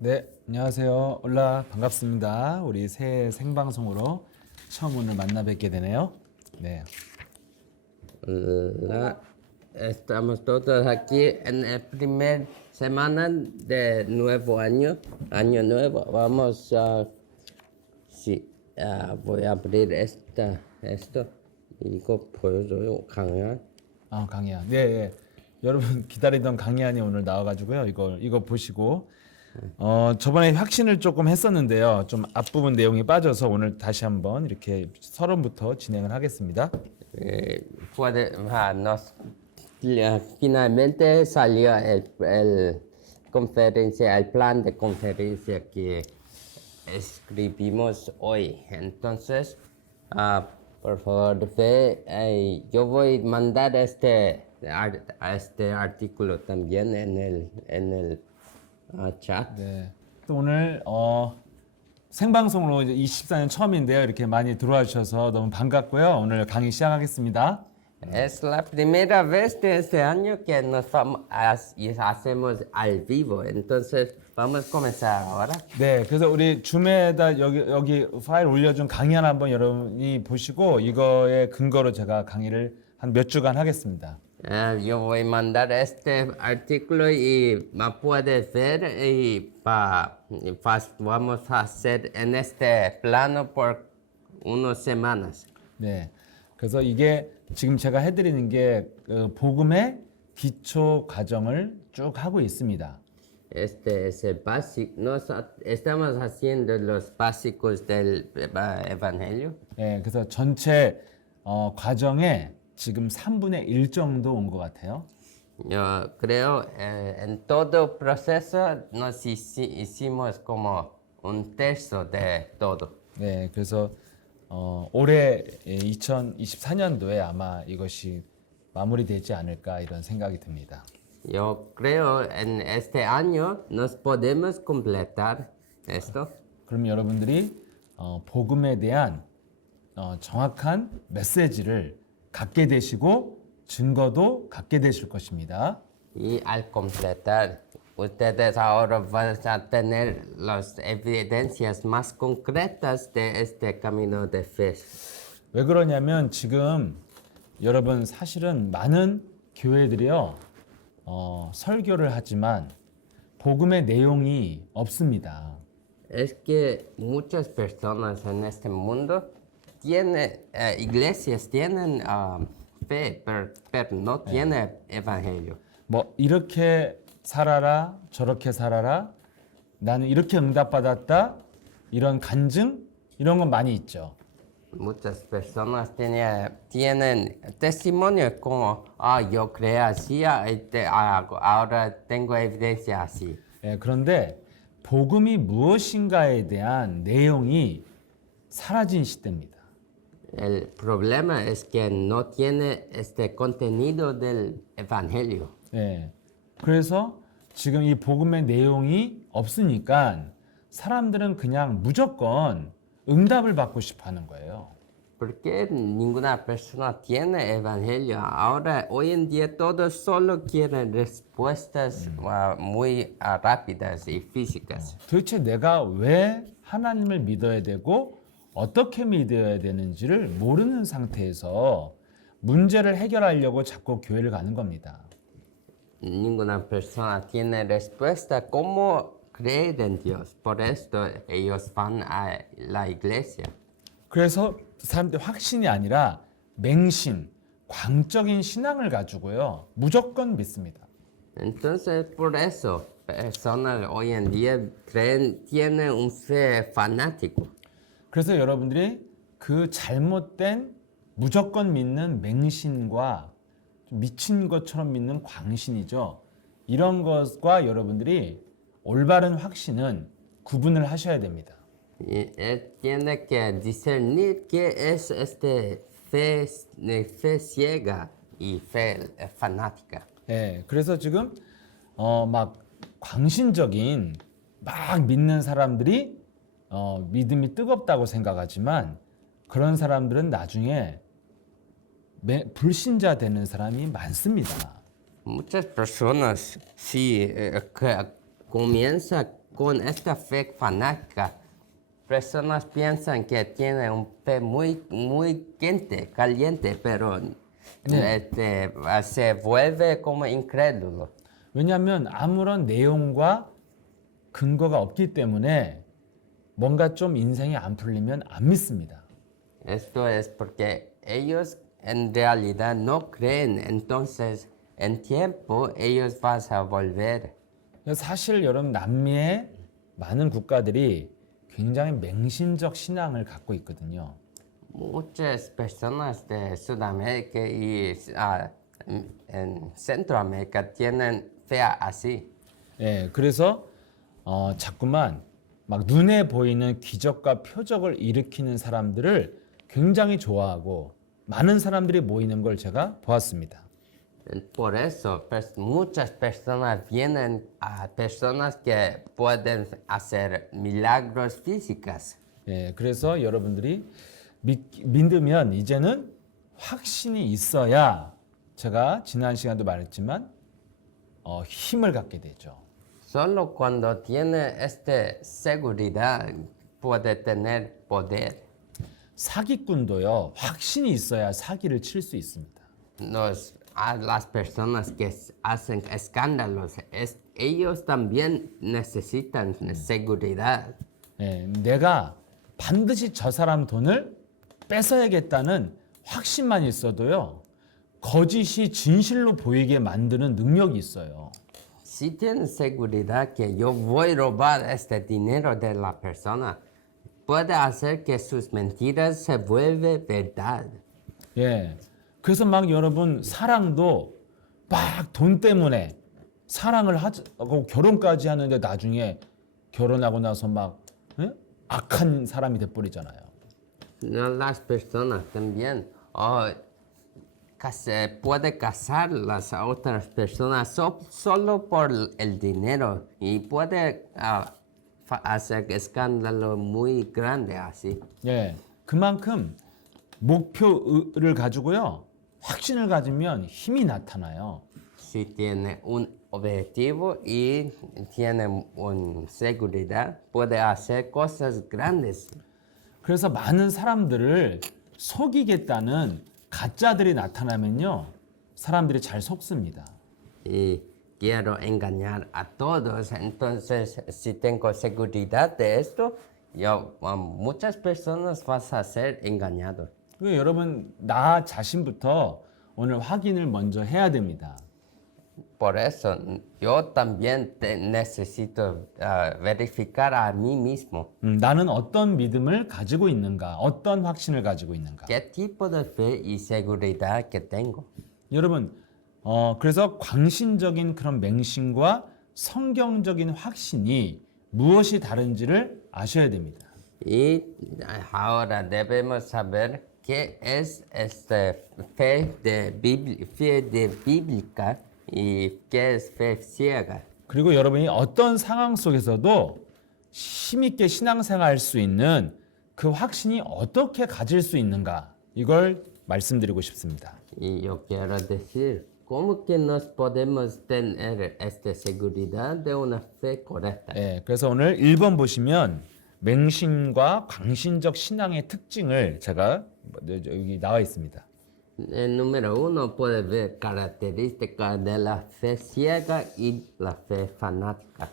네, 안녕하세요. 올라 반갑습니다. 우리 새 생방송으로 처음 오늘 만나 뵙게 되네요. 네, Hola, estamos todos aquí en el primer semana de nuevo año, año nuevo. Vamos a, sí, voy a abrir esto. 이거 보여줘요, 강연. 강희안. 네, 예. 여러분 기다리던 강희안이 오늘 나와가지고요. 이거 보시고 저번에 확신을 조금 했었는데요. 좀 앞부분 내용이 빠져서 오늘 다시 한번 이렇게 서론부터 진행을 하겠습니다. Finalmente salió el plan de conferencia que escribimos hoy. Entonces, por favor, ve, yo voy a mandar este artículo también en el chat. 네. 또 오늘 생방송으로 이제 24년 처음인데요. 이렇게 많이 들어와 주셔서 너무 반갑고요. 오늘 강의 시작하겠습니다. Es la primera vez de este año que hacemos al vivo, entonces vamos a comenzar ahora. 네, 그래서 우리 줌에다 여기 파일 올려준 강의 하나 한번 여러분이 보시고 이거의 근거로 제가 강의를 한 몇 주간 하겠습니다. Yo voy a mandar este artículo y me puedes ver y vamos a hacer en este plano por unas semanas. 네, 그래서 이게 지금 제가 해드리는 게 복음의 기초 과정을 쭉 하고 있습니다. Este es el básico. Estamos haciendo los básicos del evangelio. 네, 그래서 전체 과정에 지금 3분의 1 정도 온 것 같아요. Yo creo en todo proceso nos hicimos como un tercio de todo. 네, 그래서 올해 2024년도에 아마 이것이 마무리되지 않을까 이런 생각이 듭니다. Yo creo en este año nos podemos completar esto. 그럼 여러분들이 복음에 대한 정확한 메시지를 갖게 되시고 증거도 갖게 되실 것입니다. Y al completar, ustedes ahora van a tener las evidencias más concretas de este camino de fe. 왜 그러냐면 지금 여러분 사실은 많은 교회들이요 설교를 하지만 복음의 내용이 없습니다. Es que muchas personas en este mundo tienen, iglesias tienen fe, pero no tienen evangelio. 뭐 이렇게 살아라 저렇게 살아라 나는 이렇게 응답받았다 이런 간증 이런 건 많이 있죠. Muchas personas tienen testimonio como, yo creo así, ahora tengo evidencia así. 예, 그런데 복음이 무엇인가에 대한 내용이 사라진 시대입니다. El problema es que no tiene este contenido del evangelio. 예, 그래서 지금 이 복음의 내용이 없으니까 사람들은 그냥 무조건 응답을 받고 싶어 하는 거예요. Porque ninguna persona tiene evangelio. Ahora, hoy en día, todos solo quieren respuestas muy rápidas y físicas. 도대체 내가 왜 하나님을 믿어야 되고 어떻게 믿어야 되는지를 모르는 상태에서 문제를 해결하려고 자꾸 교회를 가는 겁니다. Ninguna persona tiene respuesta cómo creer en Dios. Por esto ellos van a la iglesia. 그래서 사람들 확신이 아니라 맹신, 광적인 신앙을 가지고요. 무조건 믿습니다. Entonces, por eso, personas hoy en día tienen un fe fanático. 그래서 여러분들이 그 잘못된 무조건 믿는 맹신과 미친 것처럼 믿는 광신이죠. 이런 것과 여러분들이 올바른 확신은 구분을 하셔야 됩니다. Y él tiene que discernir qué es fe ciega y fe fanática. 네, 그래서 지금 막 광신적인 막 믿는 사람들이 믿음이 뜨겁다고 생각하지만 그런 사람들은 나중에 불신자 되는 사람이 많습니다. Muchas personas sí comienzan con esta fe fanática, personas piensan que tienen un fe muy caliente, pero se vuelve como incrédulo. 왜냐하면 아무런 내용과 근거가 없기 때문에 뭔가 좀 인생이 안 풀리면 안 믿습니다. Esto es porque ellos en realidad no creen, entonces en tiempo ellos van a volver. 사실 여러분 남미의 많은 국가들이 굉장히 맹신적 신앙을 갖고 있거든요. Muchas personas de Sudamérica y en Centroamérica tienen fe así. 예, 그래서 자꾸만 막 눈에 보이는 기적과 표적을 일으키는 사람들을 굉장히 좋아하고 많은 사람들이 모이는 걸 제가 보았습니다. Por eso muchas personas vienen a personas que pueden hacer milagros físicos. 예, 그래서 여러분들이 믿으면 이제는 확신이 있어야 제가 지난 시간도 말했지만 힘을 갖게 되죠. Solo cuando tiene esta seguridad puede tener poder. 사기꾼도요, 확신이 있어야 사기를 칠 수 있습니다. Las personas que hacen escándalos, ellos también necesitan seguridad. 예, 내가 반드시 저 사람 돈을 뺏어야겠다는 확신만 있어도요, 거짓이 진실로 보이게 만드는 능력이 있어요. Si tienen seguridad que yo voy a robar este dinero de la persona, puede hacer que sus mentiras se vuelvan verdad. 예, 그래서 막 여러분 사랑도 막 돈 때문에 사랑을 하고 결혼까지 하는데 나중에 결혼하고 나서 막 악한 사람이 돼버리잖아요. Las personas también puede casar las otras personas solo por el dinero y puede hacer escándalo muy grande así. 예, 그만큼 목표를 가지고요, 확신을 가지면 힘이 나타나요. Si tiene un objetivo y tiene una seguridad, puede hacer cosas grandes. 그래서 많은 사람들을 속이겠다는 가짜들이 나타나면요, 사람들이 잘 속습니다. Y quiero engañar a todos, entonces si tengo seguridad de esto, muchas personas van a ser engañados. 여러분 나 자신부터 오늘 확인을 먼저 해야 됩니다. Por eso yo también necesito verificar a mí mismo. 나는 어떤 믿음을 가지고 있는가, 어떤 확신을 가지고 있는가. ¿Qué tipo de fe y seguridad que tengo? 여러분, 그래서 광신적인 그런 맹신과 성경적인 확신이 무엇이 다른지를 아셔야 됩니다. Y ahora debemos saber qué es esta fe de bíblica y qué es fe ciega. 그리고 여러분이 어떤 상황 속에서도 힘있게 신앙생활할 수 있는 그 확신이 어떻게 가질 수 있는가, 이걸 말씀드리고 싶습니다. Y yo quiero decir, ¿cómo que nos podemos tener esta seguridad de una fe correcta? 예, 그래서 오늘 1번 보시면 맹신과 광신적 신앙의 특징을 제가 여기 나와 있습니다. El número 1 puede ver características de la fe ciega y la fe fanática.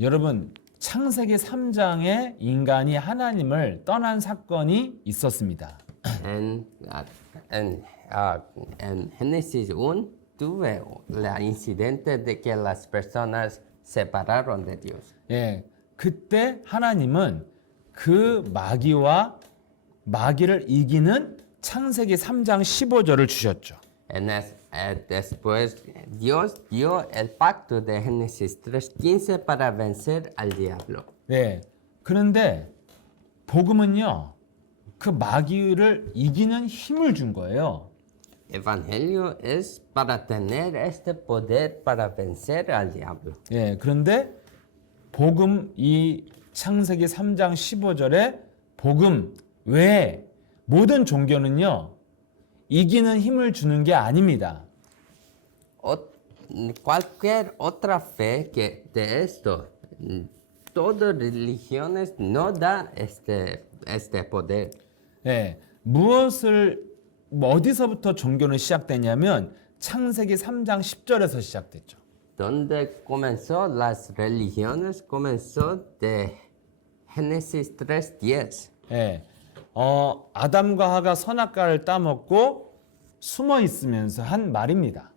여러분, 창세기 3장에 인간이 하나님을 떠난 사건이 있었습니다. En Génesis 1 tuve la incidente de que las personas separaron de Dios. 예, 그때 하나님은 그 마귀를 이기는 창세기 3장 15절을 주셨죠. Después Dios dio el pacto de Génesis 3:15 para vencer al diablo. 네, 그런데 복음은요, 그 마귀를 이기는 힘을 준 거예요. Evangelio es para tener este poder para vencer al diablo. 예, 그런데 복음 이 창세기 3장 15절에 복음 외에 모든 종교는요, 이기는 힘을 주는 게 아닙니다. Cualquier otra fe que de esto todas religiones no da este poder. 예, 무엇을 어디서부터 종교는 시작되냐면 창세기 3장 10절에서 시작됐죠. Donde comenzó las religiones, comenzó de Génesis 3:10. 예, 아담과 하가 선악과를 따먹고 숨어 있으면서 한 말입니다.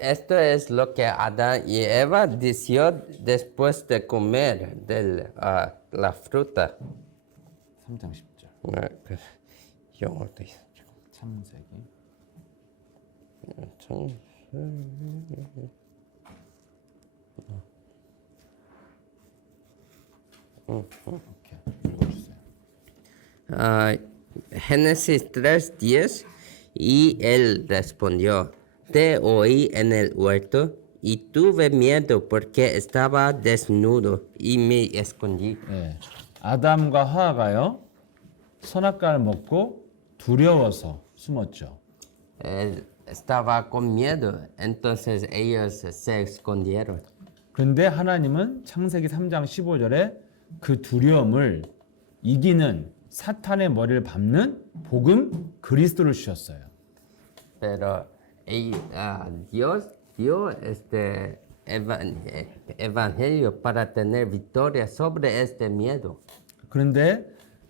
Esto es lo que Adán y Eva dijo después de comer de la fruta. 3장 10절. 영어도 있어. 창세기. 이렇게 읽어주세요. Génesis 3:10 y él respondió, te oí en el huerto y tuve miedo porque estaba desnudo y me escondí. 예, 아담과 하와가요 선악과를 먹고 두려워서 숨었죠. Él estaba con miedo, entonces ellos se escondieron. 그런데 하나님은 창세기 3장 15절에 그 두려움을 이기는 사탄의 머리를 밟는 복음 그리스도를 주셨어요. Pero Dios dio este evangelio para tener victoria sobre este miedo. 그런데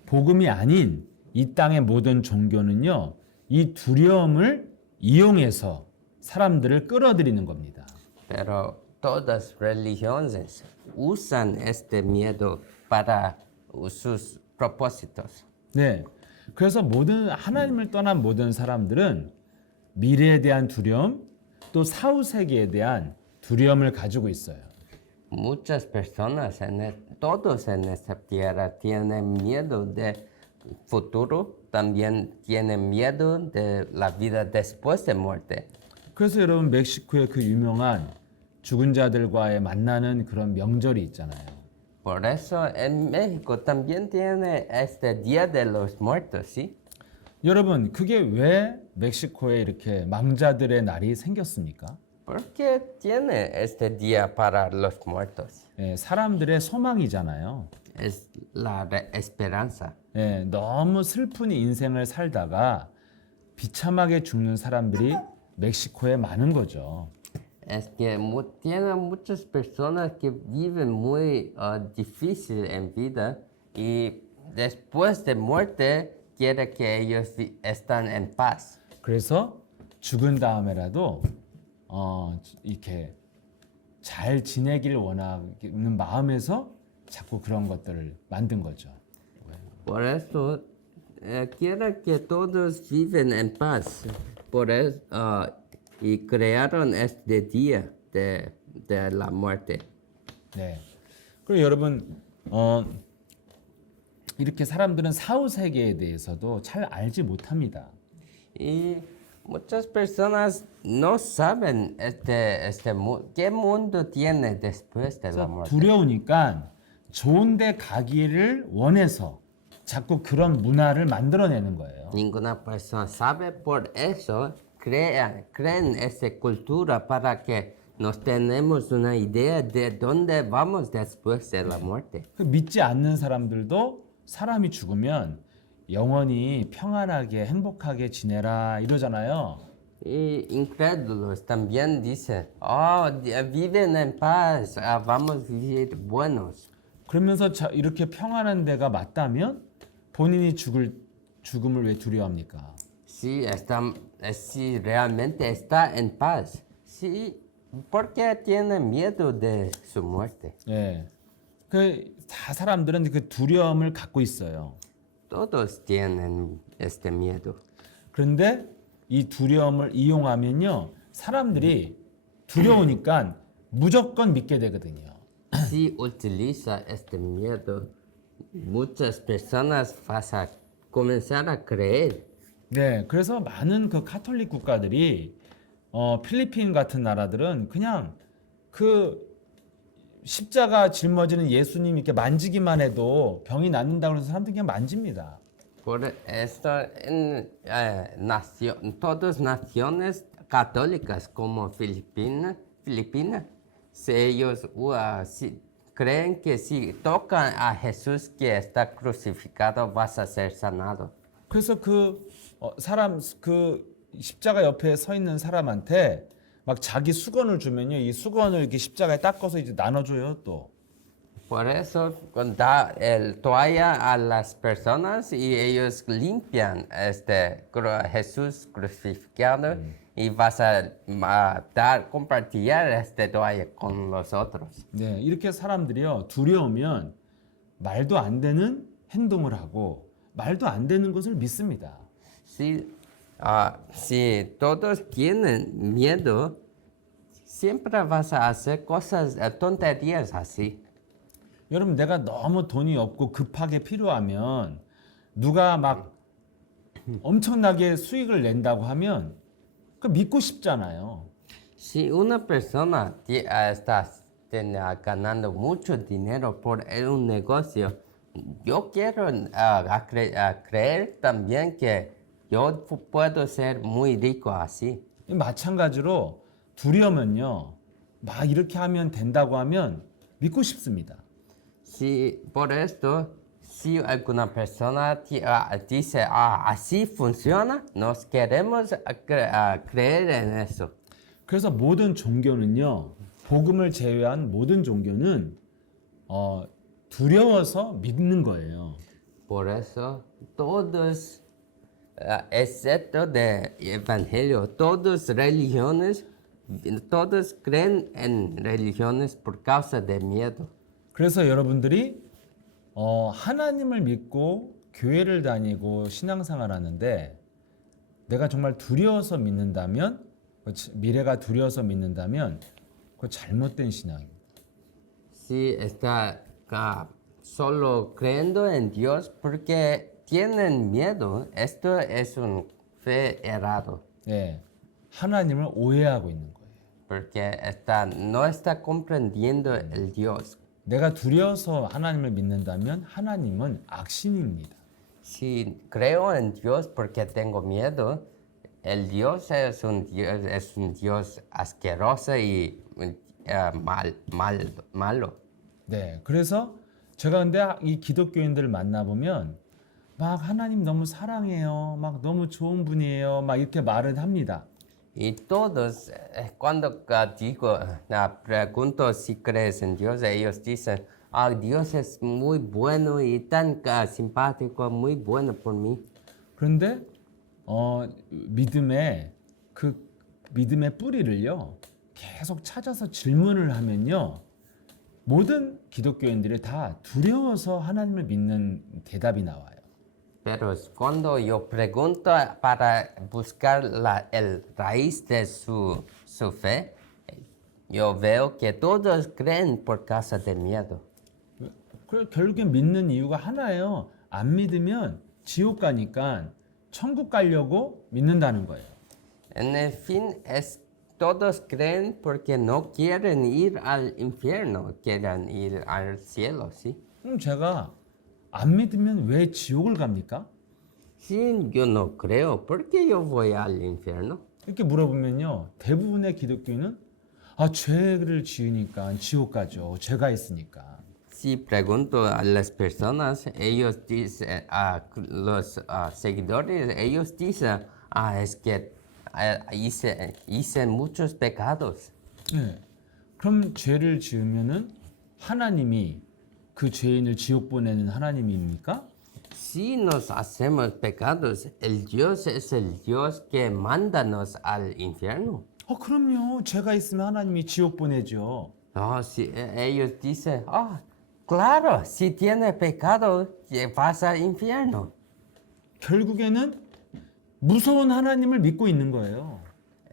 복음이 아닌 이 땅의 모든 종교는요, 이 두려움을 이용해서 사람들을 끌어들이는 겁니다. Pero todas religiones usan este miedo para sus propósitos. 네. 그래서 모든 하나님을 떠난 모든 사람들은 미래에 대한 두려움, 또 사후 세계에 대한 두려움을 가지고 있어요. Muchas personas, todos en esta tierra tienen miedo del futuro, también tienen miedo de la vida después de muerte. 그래서 여러분 멕시코의 그 유명한 죽은 자들과의 만나는 그런 명절이 있잖아요. Por eso en México también tiene este Día de los Muertos, ¿sí? 여러분, 그게 왜 멕시코에 이렇게 망자들의 날이 생겼습니까? ¿Por qué tiene este día para los muertos? 예, 사람들의 소망이잖아요. Es la esperanza. 예, 너무 슬픈 인생을 살다가 비참하게 죽는 사람들이 멕시코에 많은 거죠. Es que tienen muchas personas que viven muy difícil en vida y después de muerte quiere que ellos están en paz. 그래서 죽은 다음에라도 이렇게 잘 지내길 원하는 마음에서 자꾸 그런 것들을 만든 거죠. Por eso quiere que todos viven en paz. Por eso y crearon este día de la muerte. 네. 그리고 여러분 이렇게 사람들은 사후 세계에 대해서도 잘 알지 못합니다. Y muchas personas no saben qué mundo tiene después de la muerte. 두려우니까 좋은데 가기를 원해서 자꾸 그런 문화를 만들어내는 거예요. Ninguna persona sabe, por eso creen esta cultura para que nos tenemos una idea de dónde vamos después de la muerte. 믿지 않는 사람들도 사람이 죽으면 영원히 평안하게 행복하게 지내라 이러잖아요. Y incrédulos también dicen, viven en paz, vamos a vivir buenos. 그러면서 이렇게 평안한 데가 맞다면 본인이 죽음을 왜 두려워합니까? Si realmente está en paz, sí, ¿por qué tiene miedo de su muerte? 예, 다 사람들은 그 두려움을 갖고 있어요. Todos tienen este miedo. 그런데 이 두려움을 이용하면요, 사람들이 두려우니까 무조건 믿게 되거든요. Si utiliza este miedo, muchas personas van a comenzar a creer. 네, 그래서 많은 그 카톨릭 국가들이 필리핀 같은 나라들은 그냥 그 십자가 짊어지는 예수님 이렇게 만지기만 해도 병이 낫는다고 해서 사람들이 그냥 만집니다. Por esto, en todas naciones católicas como Filipinas, ellos creen que si tocan a Jesús que está crucificado vas a ser sanado. 그래서 사람 십자가 옆에 서 있는 사람한테 막 자기 수건을 주면요, 이 수건을 이렇게 십자가에 닦아서 이제 나눠줘요 또. Por eso da el toalla a las personas y ellos limpian Jesús crucificado y vas a compartir toalla con los otros. 네, 이렇게 사람들이요 두려우면 말도 안 되는 행동을 하고 말도 안 되는 것을 믿습니다. Si todos tienen miedo, siempre vas a hacer cosas, tonterías así. 여러분 내가 너무 돈이 없고 급하게 필요하면 누가 막 엄청나게 수익을 낸다고 하면 그 믿고 싶잖아요. Si una persona está ganando mucho dinero por un negocio, yo quiero creer también que yo puedo ser muy rico así. 마찬가지로 두려우면요 막 이렇게 하면 된다고 하면 믿고 싶습니다. Si por esto, si alguna persona dice, así funciona, nos queremos creer en eso. 그래서 모든 종교는요 복음을 제외한 모든 종교는 두려워서 믿는 거예요. Por eso, todos, excepto de evangelio, todas religiones, todos creen en religiones por causa de miedo. 그래서 여러분들이 하나님을 믿고 교회를 다니고 신앙생활 하는데 내가 정말 두려워서 믿는다면 미래가 두려워서 믿는다면 그거 잘못된 신앙입니다. Si está solo creyendo en Dios porque tienen miedo, esto es un fe errado. 네, 하나님을 오해하고 있는 거예요. Porque no está comprendiendo el Dios. 내가 두려워서 하나님을 믿는다면 하나님은 악신입니다. Si creo en Dios porque tengo miedo, el Dios es un Dios asqueroso y malo. 네, 그래서 제가 근데 이 기독교인들을 만나보면 막 하나님 너무 사랑해요, 막 너무 좋은 분이에요, 막 이렇게 말을 합니다. Y todos, cuando pregunto si crees en Dios, ellos dicen, Dios es muy bueno y tan simpático, muy bueno por mí. 그런데 믿음의 뿌리를요 계속 찾아서 질문을 하면요 모든 기독교인들이 다 두려워서 하나님을 믿는 대답이 나와요. Pero cuando yo pregunto para buscar el raíz de su fe, yo veo que todos creen por causa del miedo. 결국에 믿는 이유가 하나예요. 안 믿으면 지옥 가니까 천국 가려고 믿는다는 거예요. En el fin, todos creen porque no quieren ir al infierno, quieren ir al cielo, ¿sí? 그럼 제가 안 믿으면 왜 지옥을 갑니까? Sí, yo no creo. ¿Por qué yo voy al infierno? 이렇게 물어보면요. 대부분의 기독교인은 죄를 지으니까 지옥 가죠. 죄가 있으니까. Si pregunto a las personas, ellos dicen, los seguidores, ellos dicen, es que hice muchos pecados. 네. 그럼 죄를 지으면은 하나님이 그 죄인을 지옥 보내는 하나님입니까? Si nos hacemos pecados, el Dios es el Dios que mándanos al infierno. 그럼요. 죄가 있으면 하나님이 지옥 보내죠. Si ellos dicen, claro, si tiene pecado, vas al infierno. 결국에는 무서운 하나님을 믿고 있는 거예요.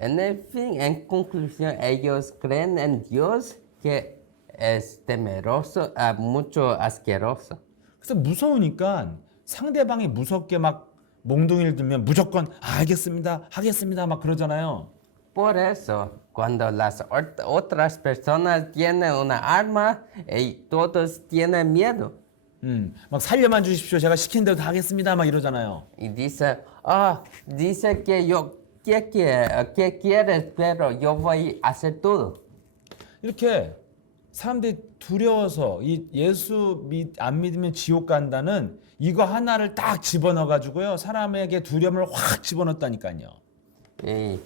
En el fin, en conclusión, ellos creen en Dios que es temeroso, mucho asqueroso. 그래서 무서우니까 상대방이 무섭게 막 몽둥이를 들면 무조건 알겠습니다, 하겠습니다 막 그러잖아요. Por eso, cuando las otras personas tienen una arma, todos tienen miedo. 막 살려만 주십시오. 제가 시킨 대로 다 하겠습니다. 막 이러잖아요. Y dice, dice que ¿qué quieres? Pero yo voy a hacer todo. 이렇게 사람들이 두려워서 이 안 믿으면 지옥 간다는 이거 하나를 딱 집어넣어 가지고요. 사람에게 두려움을 확 집어넣었다니까요. Y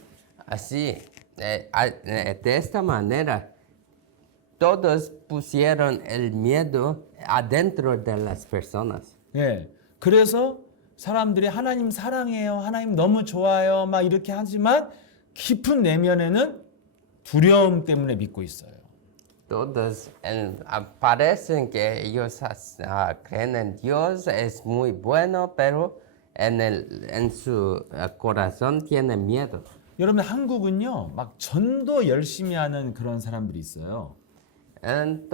así, de esta manera, todos pusieron el miedo adentro de las personas. 예. 그래서 사람들이 하나님 사랑해요. 하나님 너무 좋아요. 막 이렇게 하지만 깊은 내면에는 두려움 때문에 믿고 있어요. Todos parecen que ellos creen en Dios, es muy bueno, pero en su corazón tienen miedo. 여러분 한국은요. 막 전도 열심히 하는 그런 사람들이 있어요. En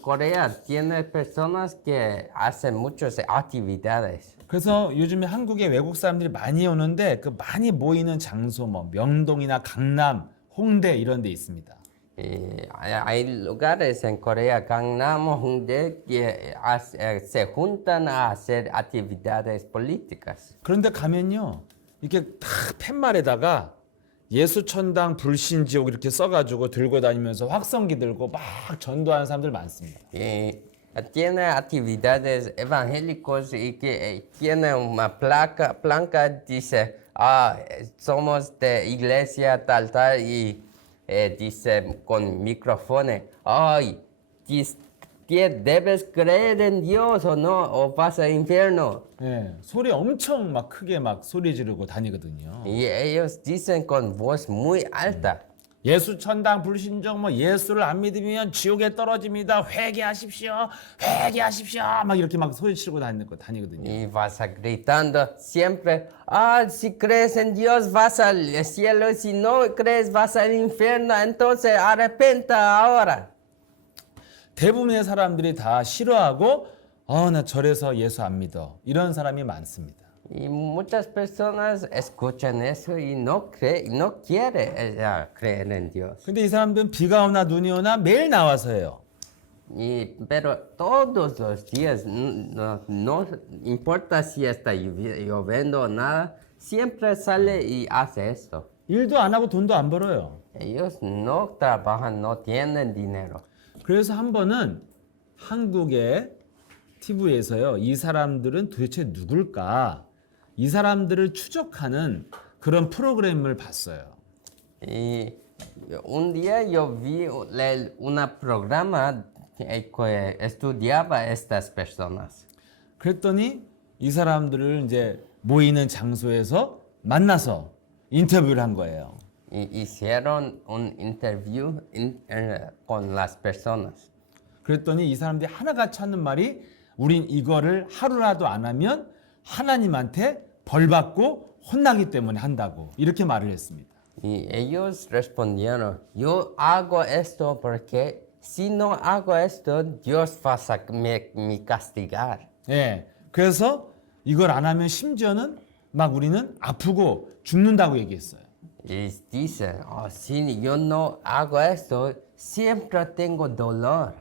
Corea tiene personas que hacen muchas actividades. 그래서 요즘에 한국에 외국 사람들이 많이 오는데 그 많이 모이는 장소 뭐 명동이나 강남, 홍대 이런 데 있습니다. Y hay lugares en Corea, Gangnam, Hongdae, que se juntan a hacer actividades políticas. 그런데 가면요. 이렇게 다 팻말에다가 예수천당 불신지옥 이렇게 써가지고 들고 다니면서 확성기 들고 막 전도하는 사람들 많습니다. Y tiene actividades evangélicos y que tiene una placa dice, somos de iglesia tal tal y dice con micrófono, debes creer en Dios o no, o vas al infierno. 예, 소리 엄청 막 크게 막 소리 지르고 다니거든요. Y ellos dicen con voz muy alta. 예수천당 불신정 뭐 예수를 안 믿으면 지옥에 떨어집니다. 회개하십시오. 회개하십시오. 막 이렇게 막 소리 치고 다니거든요. Y vas gritando siempre, si crees en Dios vas al cielo, si no crees vas al infierno, entonces arrepienta ahora. 대부분의 사람들이 다 싫어하고 나 절에서 예수 안 믿어. 이런 사람이 많습니다. Y muchas personas escuchan eso y no quiere creer en Dios. 근데 이 사람들은 비가 오나 눈이 오나 매일 나와서 해요. Pero todos los días, no importa si está lloviendo o nada, siempre sale y hace esto. 일도 안 하고 돈도 안 벌어요. Ellos no trabajan, no tienen dinero. 그래서 한 번은 한국의 TV에서요. 이 사람들은 도대체 누굴까? 이 사람들을 추적하는 그런 프로그램을 봤어요. Y un día yo vi un programa que estudiaba estas personas. 그랬더니 이 사람들을 이제 모이는 장소에서 만나서 인터뷰를 한 거예요. Y hicieron un interview con las personas. 그랬더니 이 사람들이 하나같이 하는 말이 우린 이거를 하루라도 안 하면 하나님한테 벌 받고 혼나기 때문에 한다고 이렇게 말을 했습니다. Y ellos respondieron, yo hago esto porque si no hago esto, Dios va a me castigar. 예. 그래서 이걸 안 하면 심지어는 막 우리는 아프고 죽는다고 얘기했어요. Y dicen, si yo no hago esto, siempre tengo dolor.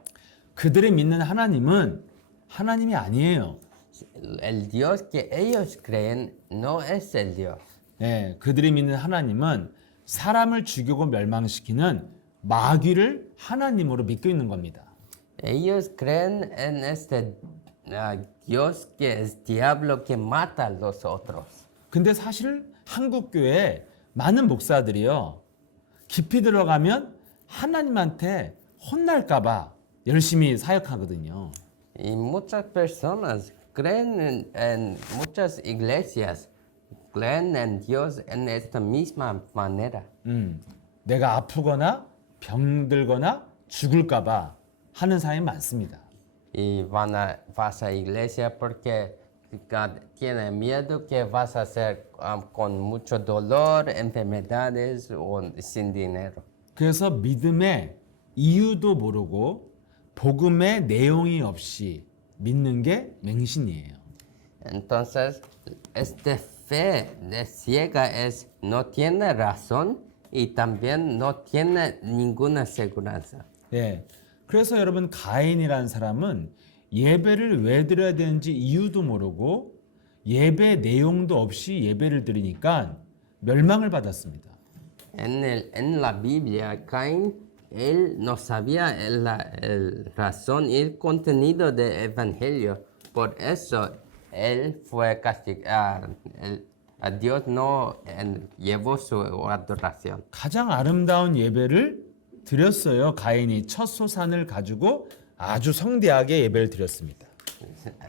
그들이 믿는 하나님은 하나님이 아니에요. El Dios que ellos creen no es el Dios. 예, 그들이 믿는 하나님은 사람을 죽이고 멸망시키는 마귀를 하나님으로 믿고 있는 겁니다. Ellos creen en este Dios que es diablo que mata a los otros. 근데 사실 한국 교회 많은 목사들이요. 깊이 들어가면 하나님한테 혼날까 봐 열심히 사역하거든요. Y muchas personas creen en muchas iglesias, creen en Dios en esta misma manera. 내가 아프거나 병들거나 죽을까 봐 하는 사람이 많습니다. Y vas a iglesia porque tiene miedo que vas a ser con mucho dolor, enfermedades o sin dinero. 그래서 믿음의 이유도 모르고 복음의 내용이 없이 믿는 게 맹신이에요. Entonces, esta fe de ciega no tiene razón y también no tiene ninguna seguridad. 예. 그래서 여러분 가인이라는 사람은 예배를 왜 드려야 되는지 이유도 모르고 예배 내용도 없이 예배를 드리니까 멸망을 받았습니다. En la Biblia, Caín él no sabía el razón y el contenido del evangelio. Por eso él fue castigado. A Dios no llevó su adoración. 가장 아름다운 예배를 드렸어요. 가인이 첫 소산을 가지고 아주 성대하게 예배를 드렸습니다.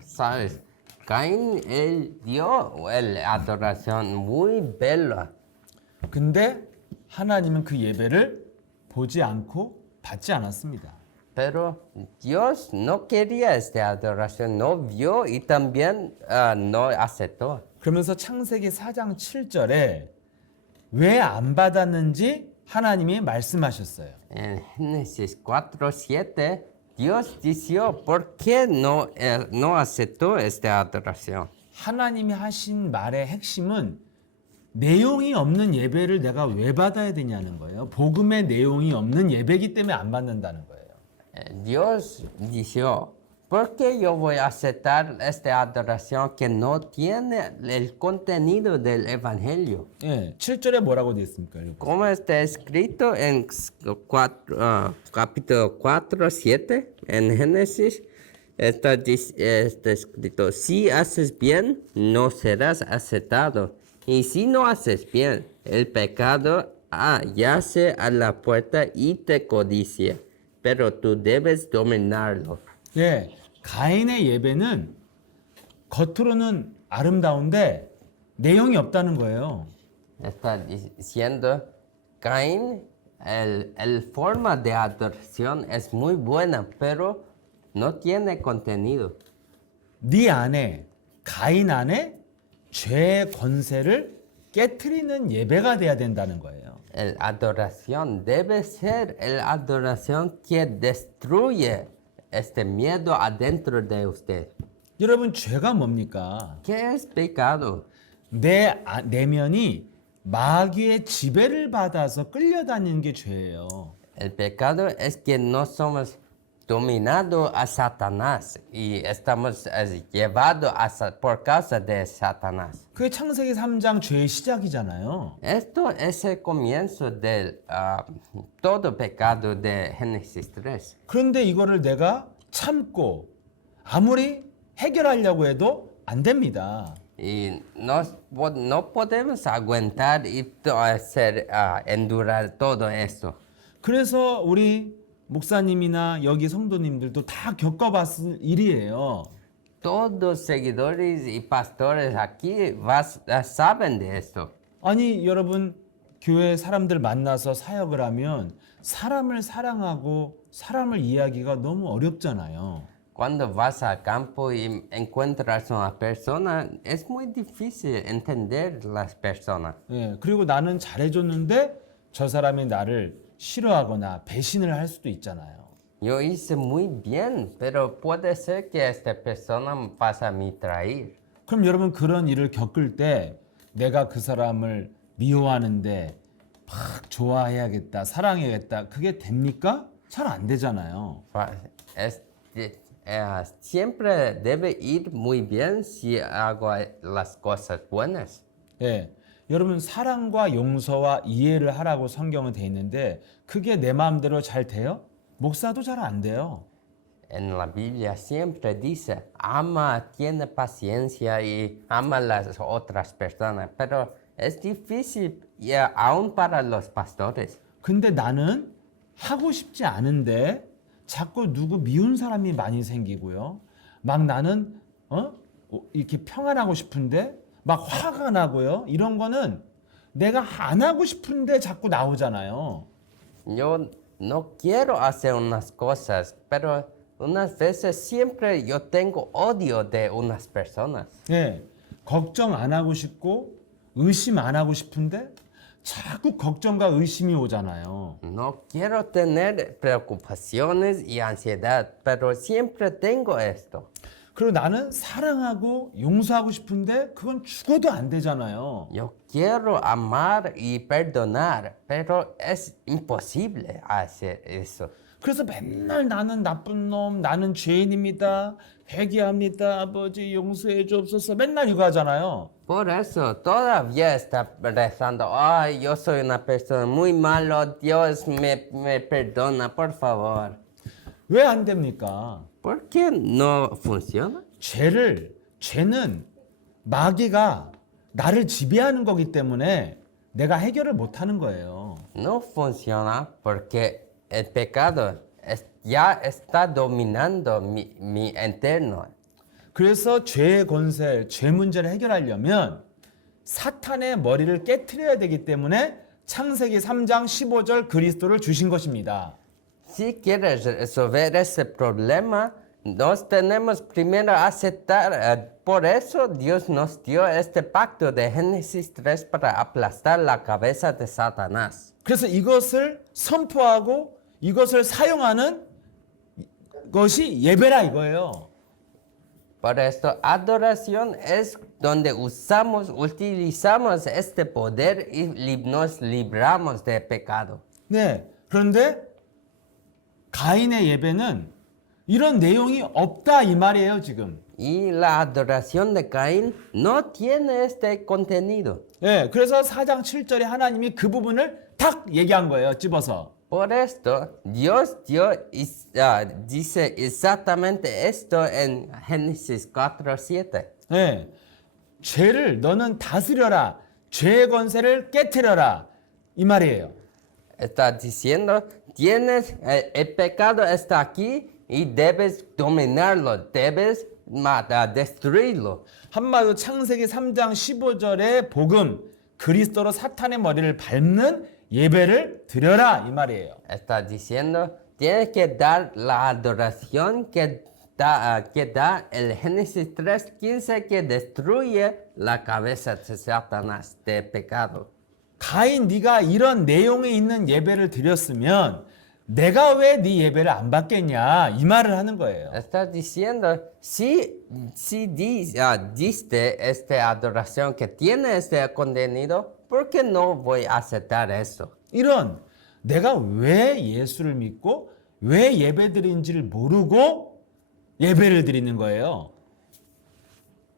¿Sabes? Caín, él dio la adoración muy bella. 근데 하나님은 그 예배를 보지 않고 받지 않았습니다. Pero Dios no quería esta adoración, no vio y también no aceptó. 그러면서 창세기 4장 7절에 왜 안 받았는지 하나님이 말씀하셨어요. En Génesis 4:7, Dios dijo, ¿por qué no aceptó esta adoración? 하나님이 하신 말의 핵심은 내용이 없는 예배를 내가 왜 받아야 되냐는 거예요. 복음의 내용이 없는 예배이기 때문에 안 받는다는 거예요. Dios dijo, ¿por qué yo voy a aceptar esta adoración que no tiene el contenido del Evangelio? 예, 7절에 뭐라고 되어 있습니까? Como está escrito en capítulo 4:7 en Génesis, está escrito, si haces bien, no serás aceptado. Y si no haces bien, el pecado yace a la puerta y te codicia, pero tú debes dominarlo. 예, 가인의 예배는 겉으로는 아름다운데 내용이 없다는 거예요. Está diciendo, Caín, el forma de adoración es muy buena, pero no tiene contenido. 네 안에 가인 안에 죄의 권세를 깨트리는 예배가 돼야 된다는 거예요. El adoración debe ser el adoración que destruye este miedo adentro de usted. 여러분 죄가 뭡니까? ¿Qué es pecado? 내 내면이 마귀의 지배를 받아서 끌려다니는 게 죄예요. El pecado es que no somos dominados a Satanás y estamos llevados por causa de Satanás. 그게 창세기 3장 죄의 시작이잖아요. Esto es el comienzo de todo pecado de Génesis 3. 그런데 이거를 내가 참고 아무리 해결하려고 해도 안 됩니다. Y no podemos aguantar y endurar todo eso. 그래서 우리 목사님이나 여기 성도님들도 다 겪어봤을 일이에요. Todos seguidores y pastores aquí saben de esto. 아니 여러분 교회 사람들 만나서 사역을 하면 사람을 사랑하고 사람을 이해하기가 너무 어렵잖아요. Cuando vas al campo y encuentras a una persona, es muy difícil entender las personas. 예, 그리고 나는 잘해줬는데 저 사람이 나를 싫어하거나 배신을 할 수도 있잖아요. Yo hice muy bien, pero puede ser que esta persona vas a me trair. 그럼 여러분 그런 일을 겪을 때 내가 그 사람을 미워하는데 막 좋아해야겠다, 사랑해야겠다. 그게 됩니까? 잘 안 되잖아요. Siempre debe ir muy bien si hago las cosas buenas. 예, 여러분 사랑과 용서와 이해를 하라고 성경은 돼 있는데 그게 내 마음대로 잘 돼요? 목사도 잘 안 돼요. En la Biblia siempre dice, ama, tiene paciencia y ama a las otras personas, pero es difícil aún para los pastores. 근데 나는 하고 싶지 않은데 자꾸 누구 미운 사람이 많이 생기고요. 막 나는 이렇게 평안하고 싶은데 막 화가 나고요. 이런 거는 내가 안 하고 싶은데 자꾸 나오잖아요. Yo no quiero hacer unas cosas, pero unas veces siempre yo tengo odio de unas personas. 예, 걱정 안 하고 싶고 의심 안 하고 싶은데 자꾸 걱정과 의심이 오잖아요. No quiero tener preocupaciones y ansiedad, pero siempre tengo esto. 그리고 나는 사랑하고 용서하고 싶은데 그건 죽어도 안 되잖아요. Yo quiero amar y perdonar, pero es imposible hacer eso. 그래서 맨날 나는 나쁜 놈, 나는 죄인입니다. 회개합니다. 아버지 용서해 주옵소서. 맨날 이거 하잖아요. Por eso todavía está rezando, ay, yo soy una persona muy malo, Dios me perdona, por favor. 왜 안 됩니까? ¿Por qué no funciona? 죄는 마귀가 나를 지배하는 거기 때문에 내가 해결을 못 하는 거예요. No funciona porque el pecado ya está dominando mi interno. 그래서 죄의 권세, 죄 문제를 해결하려면 사탄의 머리를 깨트려야 되기 때문에 창세기 3장 15절 그리스도를 주신 것입니다. Si quieres resolver ese problema, nos tenemos primero aceptar, por eso Dios nos dio este pacto de Génesis 3 para aplastar la cabeza de Satanás. 그래서 이것을 선포하고 이것을 사용하는 것이 예배라 이거예요. Por esto, adoración es donde utilizamos este poder y nos libramos del pecado. 네. 그런데 가인의 예배는 이런 내용이 없다 이 말이에요, 지금. Y la adoración de Caín no tiene este contenido. 예. 그래서 4장 7절에 하나님이 그 부분을 탁 얘기한 거예요, 집어서. Por esto, Dios dice exactamente esto en Génesis 4:7. 예. 죄를 너는 다스려라. 죄의 권세를 깨트려라. 이 말이에요. Está diciendo, el pecado está aquí y debes dominarlo, debes destruirlo. 한마디로 창세기 3장 15절의 복음, 그리스도로 사탄의 머리를 밟는 예배를 드려라 이 말이에요. Está diciendo, tienes que dar la adoración que da el Génesis 3:15 que destruye la cabeza de Satanás, de pecado. 가인 네가 이런 내용에 있는 예배를 드렸으면 내가 왜 네 예배를 안 받겠냐 이 말을 하는 거예요. Está diciendo, si diste esta adoración que tiene este contenido, ¿por qué no voy a aceptar eso? 이런 내가 왜 예수를 믿고 왜 예배 드린지를 모르고 예배를 드리는 거예요.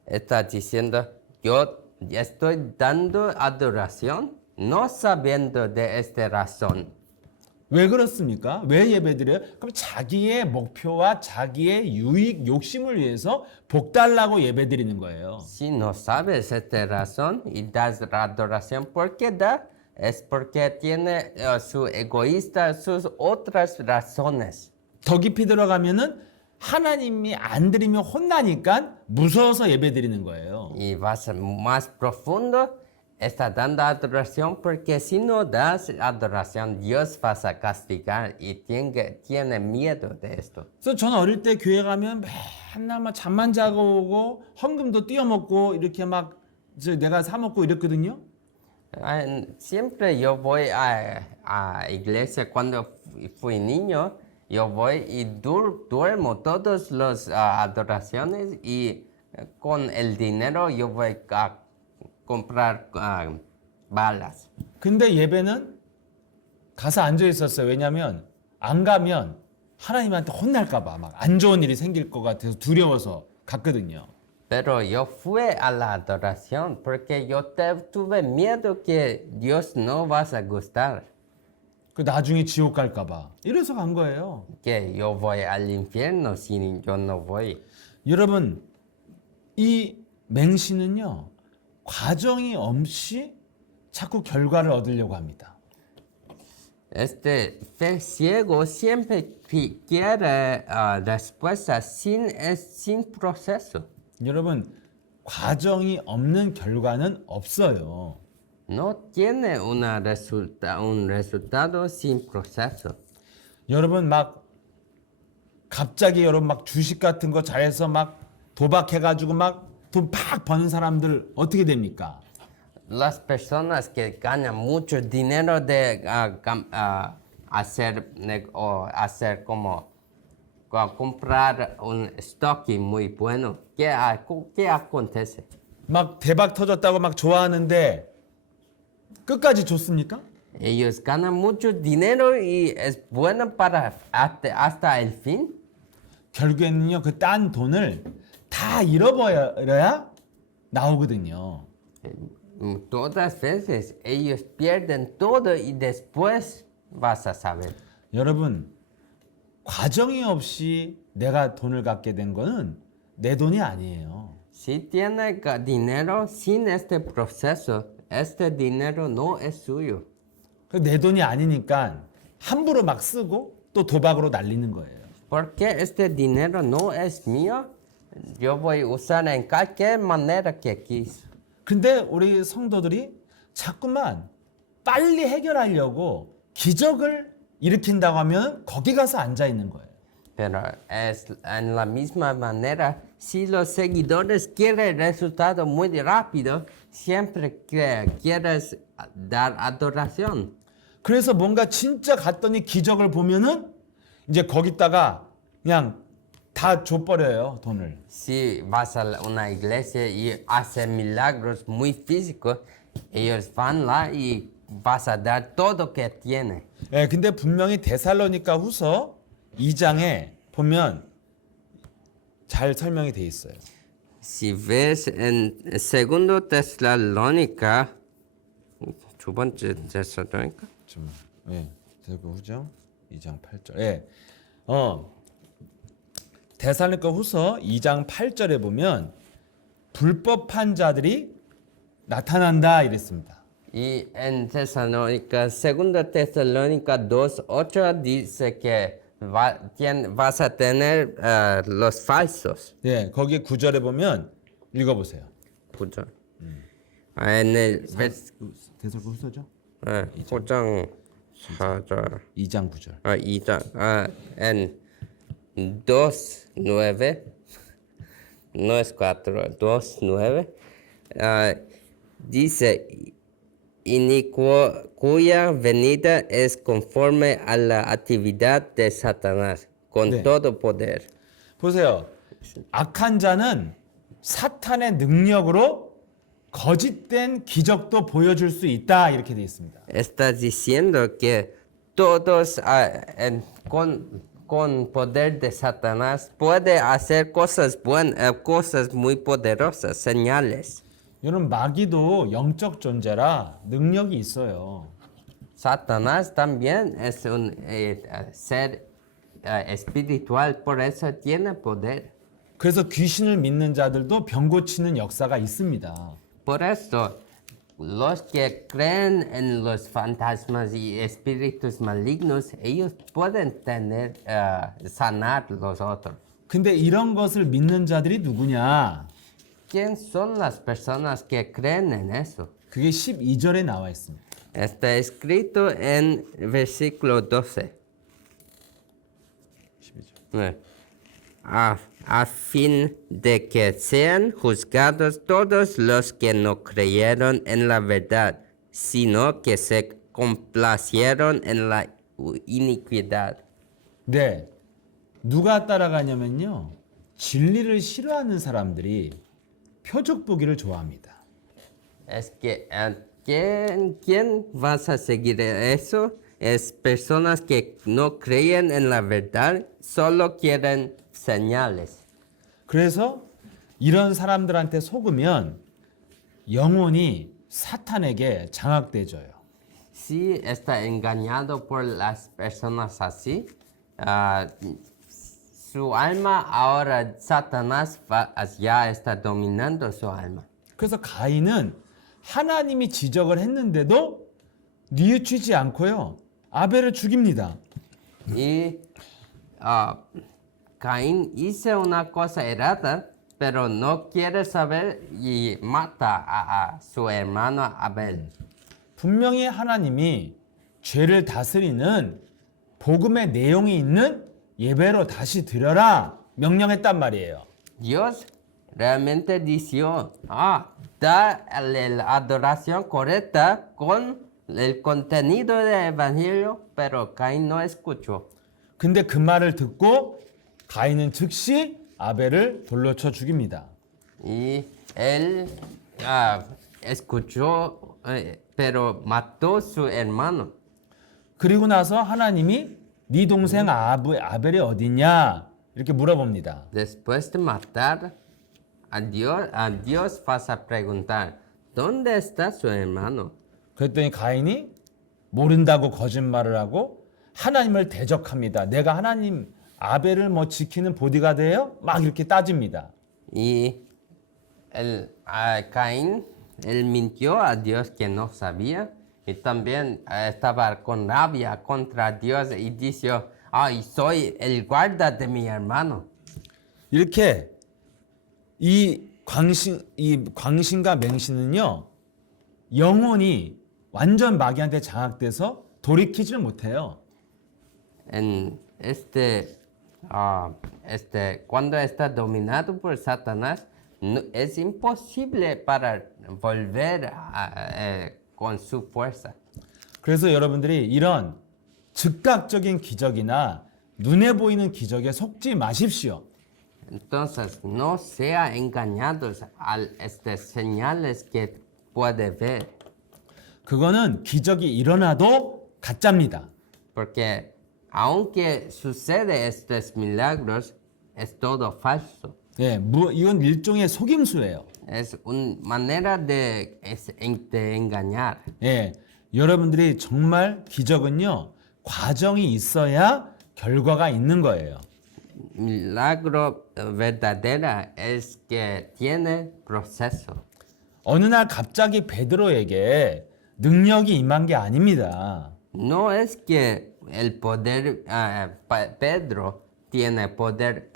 Está diciendo, yo estoy dando adoración no sabiendo de esta razón. 왜 그렇습니까? 왜 예배드려요? 그럼 자기의 목표와 자기의 유익, 욕심을 위해서 복 달라고 예배드리는 거예요. Si no sabes esta razón y das la adoración, ¿por qué da? Es porque tiene su egoísta, sus otras razones. 더 깊이 들어가면은 하나님이 안 드리면 혼나니까 무서워서 예배드리는 거예요. Y vas más profundo, está dando adoración porque si no das adoración, Dios va a castigar y tiene miedo de esto. 그래서 저는 어릴 때 교회 가면 맨날 막 잠만 자고 오고 헌금도 띄어먹고 이렇게 막 내가 사 먹고 이랬거든요. Siempre yo voy a iglesia cuando fui niño, yo voy y duermo todas las adoraciones y con el dinero yo voy a comprar balas. 근데 예배는 가서 앉아 있었어요. 왜냐면 안 가면 하나님한테 혼날까 봐 막 안 좋은 일이 생길 것 같아서 두려워서 갔거든요. Pero yo fui a la adoración porque yo tuve miedo que Dios no vas a gustar, 그 나중에 지옥 갈까 봐. 이래서 간 거예요. que yo voy al infierno si yo no voy. 여러분 이 맹신은요. 과정이 없이 자꾸 결과를 얻으려고 합니다. Este fe ciego siempre quiere respuestas sin proceso. 여러분 과정이 없는 결과는 없어요. No tiene un resultado sin proceso. 여러분 막 갑자기 여러분 막 주식 같은 거 잘해서 막 도박해가지고 막 돈 팍 버는 사람들 어떻게 됩니까? Las personas que ganan mucho dinero de hacer como comprar un stock muy bueno, ¿qué acontece? 막 대박 터졌다고 막 좋아하는데 끝까지 좋습니까? Ellos ganan mucho dinero y es bueno para hasta el fin. 결국에는요, 그 딴 돈을 다 잃어버려야 나오거든요. Todas veces ellos pierden todo y después vas a saber. 여러분, 과정이 없이 내가 돈을 갖게 된 거는 내 돈이 아니에요. Si tiene dinero sin este proceso, este dinero no es suyo. 내 돈이 아니니까 함부로 막 쓰고 또 도박으로 날리는 거예요. Porque este dinero no es mío, yo voy a usar en cualquier manera que quise. 근데 우리 성도들이 자꾸만 빨리 해결하려고 기적을 일으킨다고 하면 거기 가서 앉아 있는 거예요. Pero es en la misma manera, si los seguidores quieren resultado muy rápido, siempre quieres dar adoración. 그래서 뭔가 진짜 갔더니 기적을 보면은 이제 거기다가 그냥 다 줘버려요, 돈을. Si vas a una iglesia y hacen milagros muy físicos, ellos van lá y vas a dar todo que tiene. 예, 근데 분명히 데살로니가 후서 2장에 보면 잘 설명이 돼 있어요. Si ves en segundo Tesalónica, 두 번째 Tesalónica, 좀, 예, 데살로니가 후서 2장 8절. 예, 데살로니가 후서 2장 8절에 보면 불법한 자들이 나타난다 이랬습니다. y en Tesalónica, segunda Tesalónica 2:8 dice que vas a tener los falsos. 예, 거기 9절에 보면 읽어보세요. Pucha. En el 데살로니가 후서죠? 9장 4절. 2장 9절. 2장, en 2:9, no es 4, 2:9, dice, cuya venida es conforme a la actividad de Satanás, con 네. todo poder. 보세요. 악한 자는 사탄의 능력으로 거짓된 기적도 보여줄 수 있다 이렇게 되어 있습니다. Está diciendo que todos con poder de Satanás puede hacer cosas buenas, cosas muy poderosas, señales. 여러분 마귀도 영적 존재라 능력이 있어요. Satanás también es un ser espiritual, por eso tiene poder. 그래서 귀신을 믿는 자들도 병 고치는 역사가 있습니다. Por eso, los que creen en los fantasmas y espíritus malignos, ellos pueden tener, sanar los otros. 근데 이런 것을 믿는 자들이 누구냐? ¿Quién son las personas que creen en eso? 그게 12절에 나와 있습니다. Está escrito en versículo 12. 12절. A fin de que sean juzgados todos los que no creyeron en la verdad, sino que se complacieron en la iniquidad. 네. 누가 따라가냐면요. 진리를 싫어하는 사람들이 표적 보기를 좋아합니다. Es que ¿quién vas a seguir eso? Es personas que no creen en la verdad, solo quieren señales. 그래서 이런 사람들한테 속으면 영혼이 사탄에게 장악돼져요. Si está engañado por las personas así, su alma ahora Satanás ya está dominando su alma. 그래서 가인은 하나님이 지적을 했는데도 뉘우치지 않고요. 아벨을 죽입니다. Y Caín hizo una cosa errada, pero no quiere saber y mata a su hermano Abel. 분명히 하나님이 죄를 다스리는 복음의 내용이 있는 예배로 다시 드려라 명령했단 말이에요. Dios realmente dijo, da la adoración correcta con el contenido del evangelio, pero Caín no escuchó. 근데 그 말을 듣고 가인은 즉시 아벨을 돌로 쳐 죽입니다. Y él escuchó pero mató su hermano. 그리고 나서 하나님이 네 동생 아벨이 어디냐 이렇게 물어봅니다. Después de matar a Dios vas a preguntar, ¿dónde está su hermano? 그랬더니 가인이 모른다고 거짓말을 하고 하나님을 대적합니다. 내가 하나님 아벨을 뭐 지키는 보디가드예요? 막 이렇게 따집니다. Y Caín, él mintió a Dios que no sabía y también estaba con rabia contra Dios y dijo, ay, soy el guarda de mi hermano. 이렇게 이 광신과 맹신은요 영혼이 완전 마귀한테 장악돼서 돌이키지를 못해요. En cuando está dominado por Satanás, es imposible para volver con su fuerza. 그래서 여러분들이 이런 즉각적인 기적이나 눈에 보이는 기적에 속지 마십시오. Entonces, no sea engañados a estas señales que puede ver, 그거는 기적이 일어나도 가짜입니다. porque aunque sucede estos milagros, es todo falso. 예, 이건 일종의 속임수예요. Es una manera de engañar. 예, 여러분들이 정말 기적은요 과정이 있어야 결과가 있는 거예요. Milagro verdadera es que tiene proceso. 어느 날 갑자기 베드로에게 능력이 임한 게 아닙니다. No es que el poder, Pedro tiene poder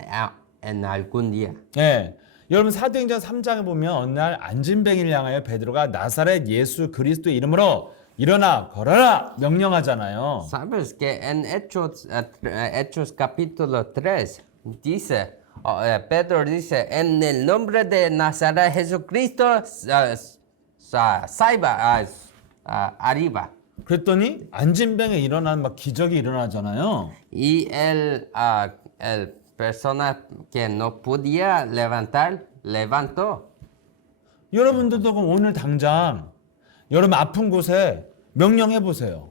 en algún día. 예, 여러분 사도행전 3장에 보면 어느 날 안진뱅이를 향하여 베드로가 나사렛 예수 그리스도의 이름으로 일어나 걸어라 명령하잖아요. Sabes que en Hechos capítulo 3 dice, Pedro dice, en el nombre de Nazaret Jesucristo, salva arriba. 그랬더니 안진뱅에 일어나는 막 기적이 일어나잖아요. Y el persona que no podía levantar, levantó. 여러분들도 그럼 오늘 당장 여러분 아픈 곳에 명령해 보세요.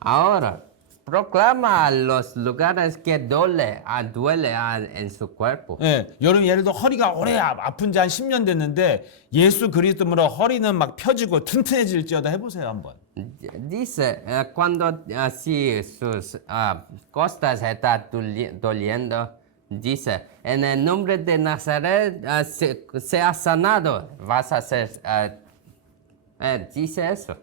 Ahora, proclama a los lugares que duele en su cuerpo. 예, 여러분 예를 들어 허리가 오래 아픈 지 한 10년 됐는데 예수 그리스도로 허리는 막 펴지고 튼튼해질지어다 해보세요 한번. Dice, cuando si sus costas están doliendo, dice, en el nombre de Nazaret sea sanado, vas a ser, dice eso.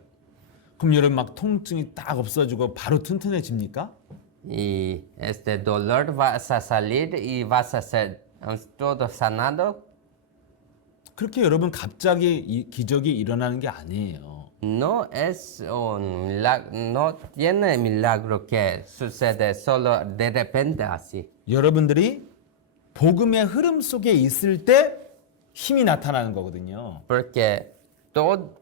그럼 여러분 막 통증이 딱 없어지고 바로 튼튼해집니까? Y este dolor vas a salir y vas a ser todo sanado. 그렇게 여러분 갑자기 이 기적이 일어나는 게 아니에요. No es un milagro, no tiene milagro que sucede solo de repente así. 여러분들이 복음의 흐름 속에 있을 때 힘이 나타나는 거거든요. Porque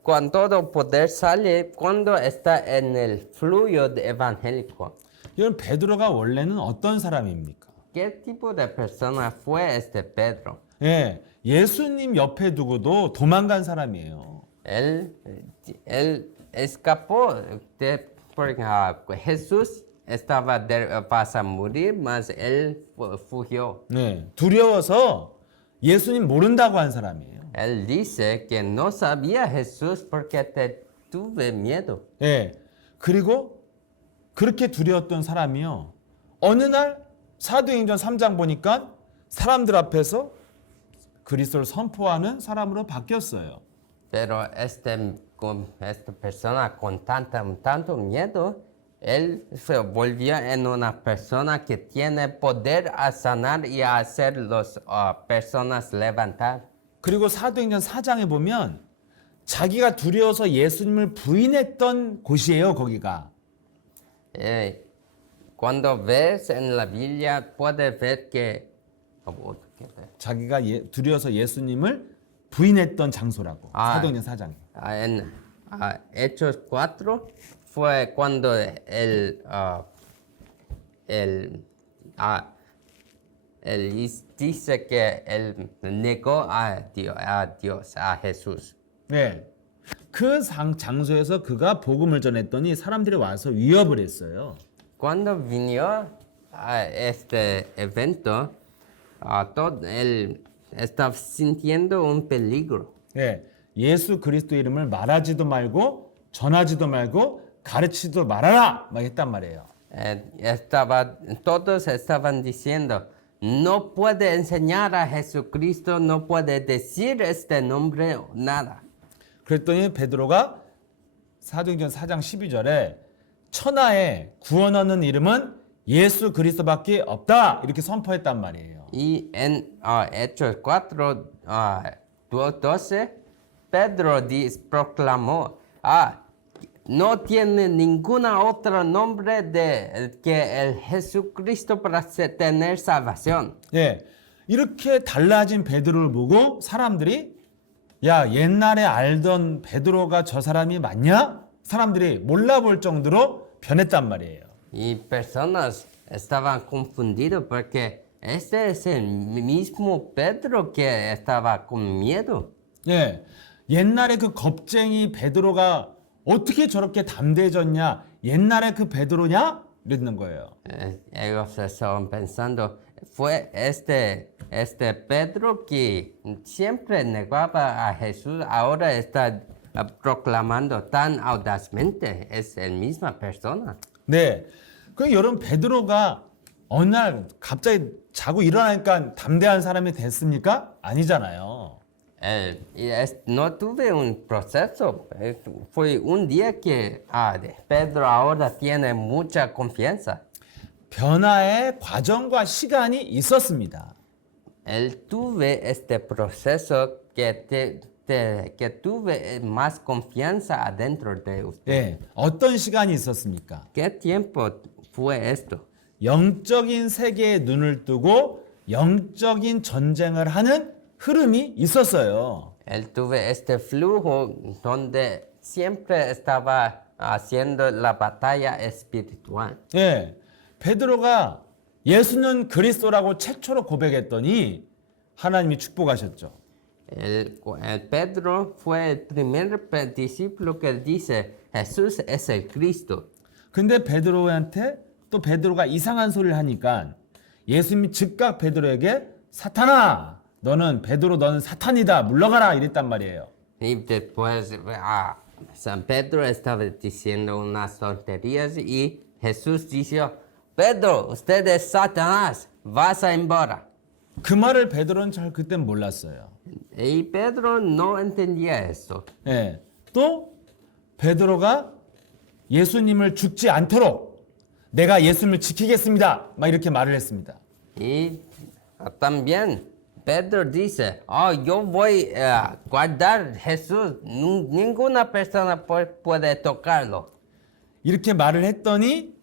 cuando todo poder sale cuando está en el flujo evangélico. 여러분 베드로가 원래는 어떤 사람입니까? ¿Qué tipo de persona fue este Pedro? 예, 예수님 옆에 두고도 도망간 사람이에요. Él escapó porque Jesús vas a morir, mas él fugió. 네, 두려워서 예수님 모른다고 한 사람이에요. Él dice que no sabía Jesús porque tuve miedo. 예, 그리고 그렇게 두려웠던 사람이요. 어느 날 사도행전 3장 보니까 사람들 앞에서 그리스도를 선포하는 사람으로 바뀌었어요. Pero esta persona con tanto miedo, él se volvió en una persona que tiene poder a sanar y a hacer las personas levantar. 그리고 사도행전 4장에 보면 자기가 두려워서 예수님을 부인했던 곳이에요, 거기가. Cuando ves en la Biblia, puedes ver que 자기가 두려워서 예수님을 부인했던 장소라고. 사도행전 4장에. en Hechos 4 fue cuando él dice que él negó a Dios, a Jesús. 네. 그 장소에서 그가 복음을 전했더니 사람들이 와서 위협을 했어요. Cuando vino a este evento, todo él estaba sintiendo un peligro. 예, 예수 그리스도 이름을 말하지도 말고 전하지도 말고 가르치지도 말아라 막 했단 말이에요. Todos estaban diciendo, no puede enseñar a Jesucristo, no puede decir este nombre, nada. 그랬더니 베드로가 사도행전 4장 12절에 천하에 구원하는 이름은 예수 그리스도밖에 없다 이렇게 선포했단 말이에요. Y en Hechos 4:12, Pedro proclamó, no tiene ninguna otro nombre de que el Jesucristo para tener salvación. 예, 이렇게 달라진 베드로를 보고 사람들이 야 옛날에 알던 베드로가 저 사람이 맞냐? 사람들이 몰라볼 정도로 변했단 말이에요. Y personas estaban confundidos porque este es el mismo Pedro que estaba con miedo. 예, 옛날에 그 겁쟁이 베드로가 어떻게 저렇게 담대해졌냐? 옛날에 그 베드로냐? 이랬는 거예요. Ellos estaban pensando, fue este Pedro que siempre negaba a Jesús, ahora está proclamando tan audazmente, es la misma persona. 네, 그 여러분 베드로가 어느 날 갑자기 자고 일어나니까 담대한 사람이 됐습니까? 아니잖아요. No tuve un proceso, fue un día que Pedro ahora tiene mucha confianza. 변화의 과정과 시간이 있었습니다. Él tuve este proceso que tuve más confianza adentro de usted. 예, 어떤 시간이 있었습니까? ¿Qué tiempo fue esto? 영적인 세계에 눈을 뜨고 영적인 전쟁을 하는 흐름이 있었어요. Él tuve este flujo donde siempre estaba haciendo la batalla espiritual. 예, 베드로가 예수는 그리스도라고 최초로 고백했더니 하나님이 축복하셨죠. El Pedro fue el primer discípulo que dice, Jesús es el Cristo. 근데 베드로한테 또 베드로가 이상한 소리를 하니까 예수님이 즉각 베드로에게 사탄아, 너는 베드로 너는 사탄이다 물러가라 이랬단 말이에요. Y después San Pedro estaba diciendo unas tonterías y Jesús dijo, Pedro, usted es Satanás, vas a embora. 그 말을 베드로는 잘 그땐 몰랐어요. Y Pedro no entendía eso. 예, 또 베드로가 예수님을 죽지 않도록 내가 예수님을 지키겠습니다. 막 이렇게 말을 했습니다. Y también Pedro dice, yo voy a guardar Jesús, ninguna persona puede tocarlo. 이렇게 말을 했더니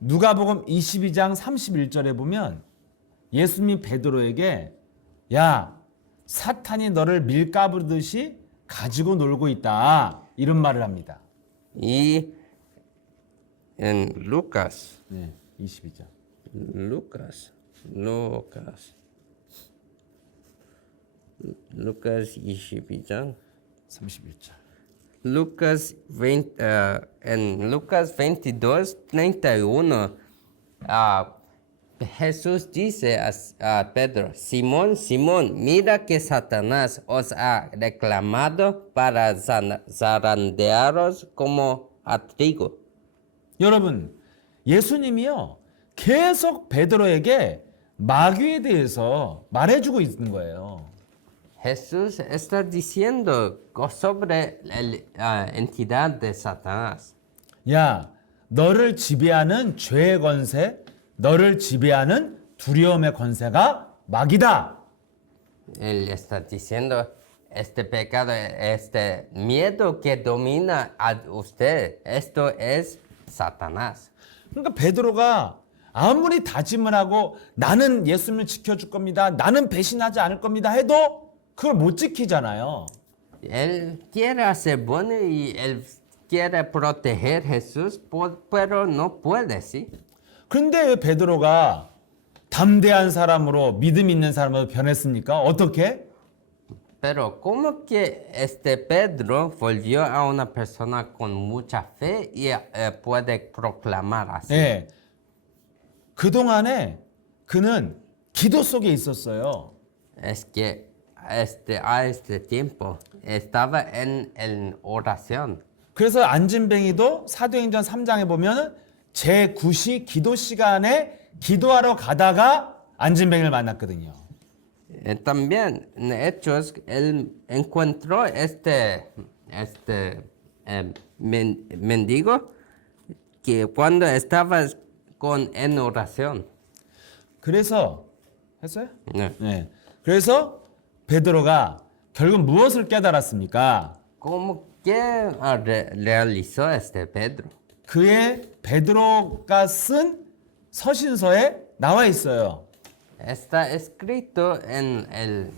누가복음 22장 31절에 보면 예수님이 베드로에게 야 사탄이 너를 밀가부르듯이 가지고 놀고 있다 이런 말을 합니다. Y en Lucas 네, 22장. Lucas 22장. 31절. En Lucas 22:31, Jesús dice a Pedro, Simón, Simón, mira que Satanás os ha reclamado para zarandearos como a trigo. 여러분, 예수님이요. 계속 베드로에게 마귀에 대해서 말해주고 있는 거예요. Jesús está diciendo sobre la entidad de Satanás. 야, 너를 지배하는 죄의 권세, 너를 지배하는 두려움의 권세가 마귀다. Él está diciendo, este pecado, este miedo que domina a usted, esto es Satanás. 그러니까 베드로가 아무리 다짐을 하고 나는 예수님을 지켜줄 겁니다. 나는 배신하지 않을 겁니다. 해도 그걸 못 지키잖아요. Él quiere hacer bueno y él quiere proteger a Jesús, pero no puede, ¿sí? 그런데 왜 베드로가 담대한 사람으로 믿음 있는 사람으로 변했습니까? 어떻게? Pero ¿cómo que este Pedro volvió a una persona con mucha fe y puede proclamar así? 예. 그동안에 그는 기도 속에 있었어요. Es que a este tiempo estaba en oración. 그래서 안진뱅이도 사도행전 3장에 보면 제9시 기도 시간에 기도하러 가다가 안진뱅이를 만났거든요. También en Hechos él encontró este mendigo que cuando estaba en oración. 그래서 했어요? 네. 네. 그래서 베드로가 결국 무엇을 깨달았습니까? ¿Cómo que realizó este Pedro? 그의 베드로가 쓴 서신서에 나와 있어요. Está escrito en el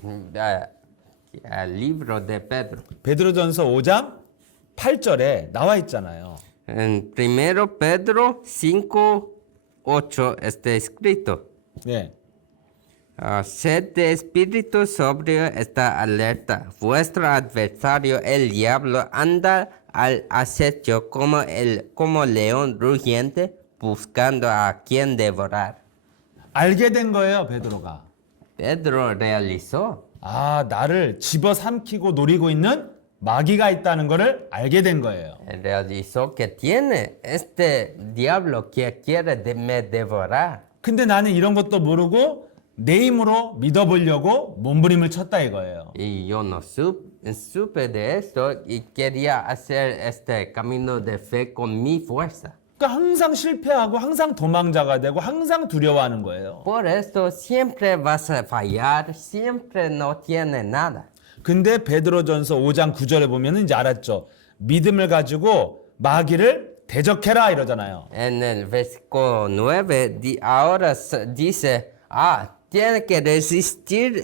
libro de Pedro. 베드로전서 5장 8절에 나와 있잖아요. En 1 Pedro 5:8 está escrito. 네. Sed de espíritu sobrio, está alerta. Vuestro adversario, el diablo, anda al acecho como león rugiente, buscando a quien devorar. 알게 된 거예요, 베드로가. Pedro realizó. 아, 나를 집어삼키고 노리고 있는 마귀가 있다는 것을 알게 된 거예요. Realizó que tiene este diablo que quiere me devorar. 근데 나는 이런 것도 모르고 내 힘으로 믿어보려고 몸부림을 쳤다 이거예요. Y yo no supe de esto y quería hacer este camino de fe con mi fuerza. 그러니까 항상 실패하고 항상 도망자가 되고 항상 두려워하는 거예요. Por esto siempre vas a fallar, siempre no tiene nada. 근데 베드로전서 5장 9절에 보면은 이제 알았죠. 믿음을 가지고 마귀를 대적해라 이러잖아요. En el versículo 9 ahora dice, tiene que resistir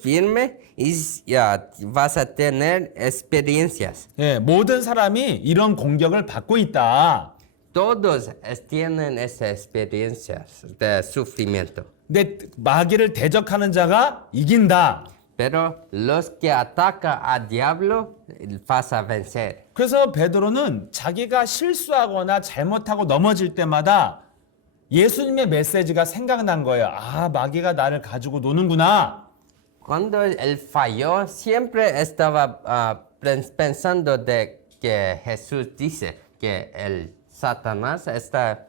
firme y ya vas a tener experiencias. 예, 모든 사람이 이런 공격을 받고 있다. Todos tienen esas experiencias de sufrimiento. 근데 마귀를 대적하는 자가 이긴다. Pero los que atacan al diablo vas a vencer. 그래서 베드로는 자기가 실수하거나 잘못하고 넘어질 때마다 예수님의 메시지가 생각난 거예요. 아, 마귀가 나를 가지고 노는구나. Cuando él falló, siempre estaba pensando de que Jesús dice que el Satanás está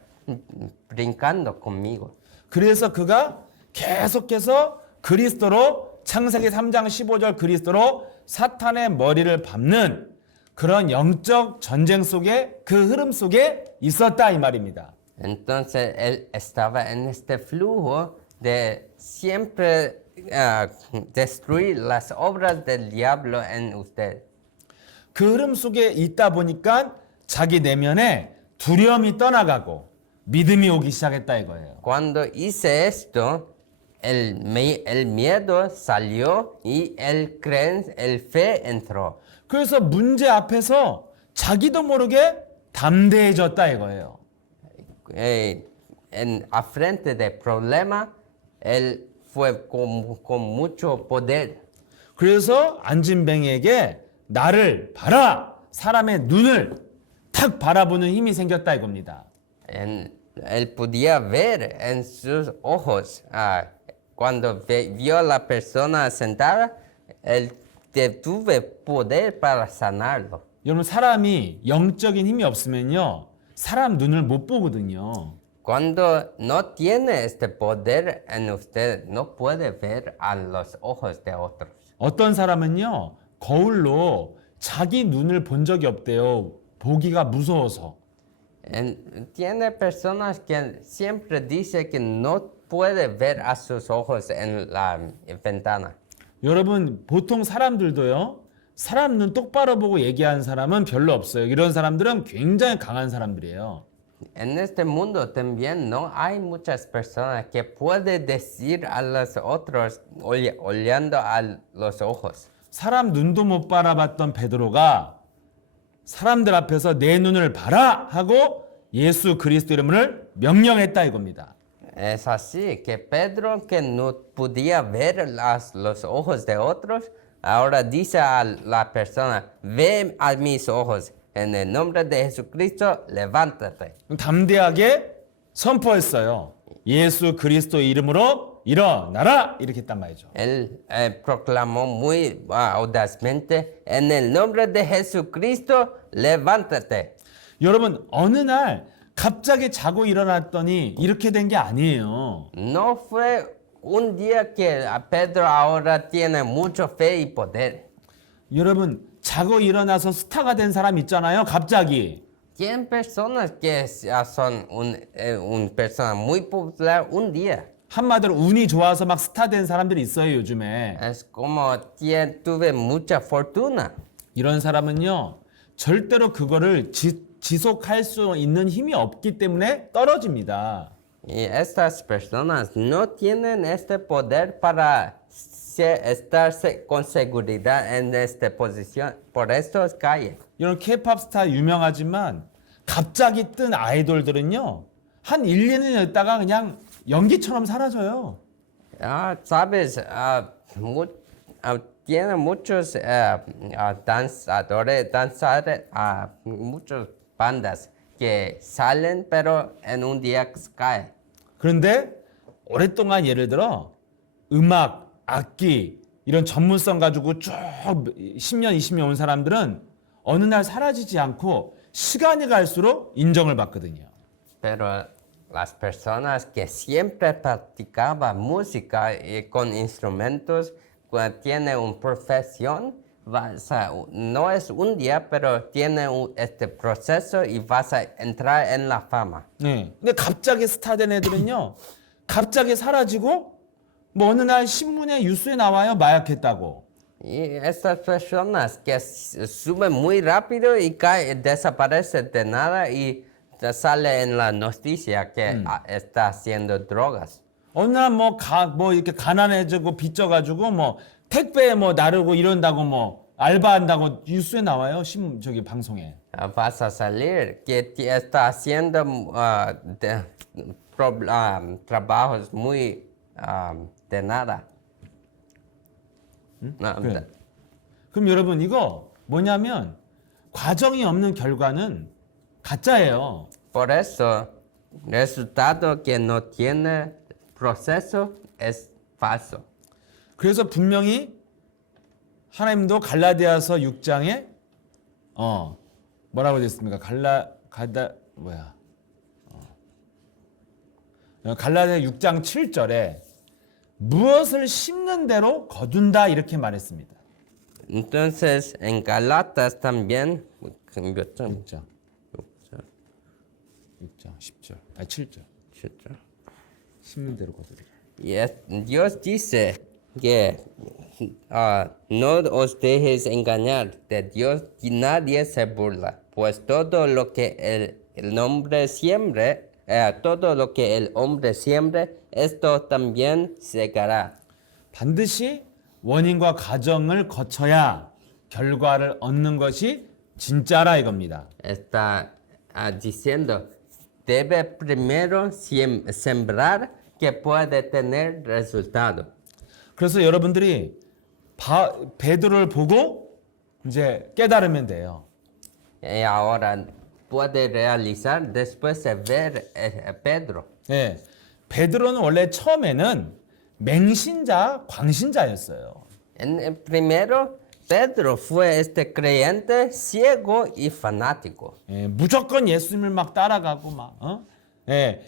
brincando conmigo. 그래서 그가 계속해서 그리스도로 창세기 3장 15절 그리스도로 사탄의 머리를 밟는 그런 영적 전쟁 속에 그 흐름 속에 있었다 이 말입니다. Entonces él estaba en este flujo de siempre destruir las obras del diablo en usted. 그 흐름 속에 있다 보니까 자기 내면에 두려움이 떠나가고 믿음이 오기 시작했다 이거예요. Cuando hice esto, el miedo salió y el fe entró. 그래서 문제 앞에서 자기도 모르게 담대해졌다 이거예요. A frente del problema, él fue con mucho poder. 그래서 안진뱅이에게 나를 봐라! 사람의 눈을 탁 바라보는 힘이 생겼다 이겁니다. Él podía ver en sus ojos. Cuando vio a la persona sentada, él tuvo poder para sanarlo. 여러분 사람이 영적인 힘이 없으면요. 사람 눈을 못 보거든요. Cuando no tiene este poder en usted, no puede ver a los ojos de otros. 어떤 사람은요. 거울로 자기 눈을 본 적이 없대요. 보기가 무서워서. Tiene personas que siempre dice que no puede ver a sus ojos en la ventana. 여러분 보통 사람들도요. 사람 눈 똑바로 보고 얘기하는 사람은 별로 없어요. 이런 사람들은 굉장히 강한 사람들이에요. En este mundo también no hay muchas personas que pueden decir a los otros olhando a los ojos. 사람 눈도 못 바라봤던 베드로가 사람들 앞에서 내 눈을 봐라 하고 예수 그리스도 이름을 명령했다 이겁니다. Es así que Pedro, que no podía ver los ojos de otros, Ahora dice a la persona, ve a mis ojos, en el nombre de Jesucristo, levántate. 담대하게 선포했어요. 예수 그리스도 이름으로 일어나라 이렇게 했단 말이죠. Él proclamó muy audazmente, en el nombre de Jesucristo, levántate. 여러분 어느 날 갑자기 자고 일어났더니 이렇게 된 게 아니에요. No fue un día que Pedro ahora tiene mucha fe y poder. 여러분 자고 일어나서 스타가 된 사람 있잖아요. 갑자기. Tienen personas que son un persona muy popular un día. 한마디로 운이 좋아서 막 스타 된 사람들이 있어요, 요즘에. Es como tuve mucha fortuna. 이런 사람은요. 절대로 그거를 지속할 수 있는 힘이 없기 때문에 떨어집니다. Y estas personas no tienen este poder para estar con seguridad en esta posición. Por esto caen. 이런 케이팝 스타 유명하지만 갑자기 뜬 아이돌들은요. 한 1, 2년 있다가 그냥 연기처럼 사라져요. Sabes, tiene muchos danzadores, muchas bandas que salen pero en un día caen. 그런데 오랫동안 예를 들어 음악, 악기 이런 전문성 가지고 쭉 10년, 20년 온 사람들은 어느 날 사라지지 않고 시간이 갈수록 인정을 받거든요. Pero las personas que siempre practicaban música con instrumentos, cuando tienen una profesión, no es un día, pero tiene este proceso y vas a entrar en la fama. 네. 근데 갑자기 스타 된 애들은요. 갑자기 사라지고 뭐 어느 날 신문에 뉴스에 나와요. 마약했다고. Y estas personas que suben muy rápido y desaparecen de nada y sale en la noticia que está haciendo drogas. 어느 날 뭐 이렇게 가난해지고 빚져가지고 뭐 택배 뭐 나르고 이런다고 뭐 알바한다고 뉴스에 나와요. 저기 방송에. Vas a salir que está haciendo trabajos muy de nada. 그래. 그럼 여러분 이거 뭐냐면 과정이 없는 결과는 가짜예요. Por eso, resultado que no tiene proceso es falso. 그래서 분명히 하나님도 갈라디아서 6장에 뭐라고 됐습니까? 갈라디아 6장 7절에 무엇을 심는 대로 거둔다 이렇게 말했습니다. Entonces, en Galatas también, 6장 10절. 아니 7절. 심는 대로 거두리라. Dios dice que no os dejes engañar de Dios y nadie se burla, pues todo lo que el hombre siembre, esto también segará. 반드시 원인과 과정을 거쳐야 결과를 얻는 것이 진짜라 이겁니다. Está diciendo, debe primero sembrar que puede tener resultado. 그래서 여러분들이 베드로를 보고 이제 깨달으면 돼요. Y ahora puede realizar después de ver Pedro. 예, 베드로는 원래 처음에는 맹신자, 광신자였어요. Primero, Pedro fue este creyente ciego y fanático. 예, 무조건 예수님을 막 따라가고 막,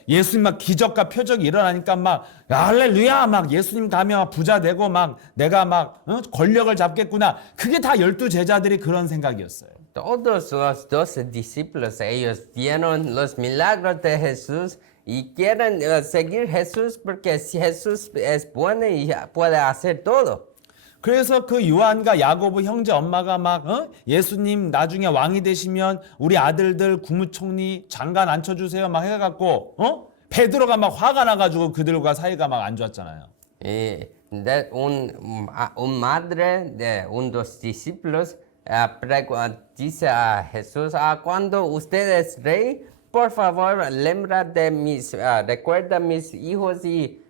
예수님 막 기적과 표적이 일어나니까 막 할렐루야 막 예수님 가면 부자 되고 막 내가 막 권력을 잡겠구나. 그게 다 12 제자들이 그런 생각이었어요. Todos los 12 discípulos, ellos vieron los milagros de Jesús y quieren seguir Jesús porque Jesús es bueno y puede hacer todo. 그래서 그 요한과 야고보 형제 엄마가 막 예수님 나중에 왕이 되시면 우리 아들들 국무총리 장관 앉혀주세요 막 해갖고 베드로가 막 화가 나가지고 그들과 사이가 막 안 좋았잖아요. Un madre de unos discípulos dice a Jesús, cuando usted es rey, por favor, recuerda mis hijos y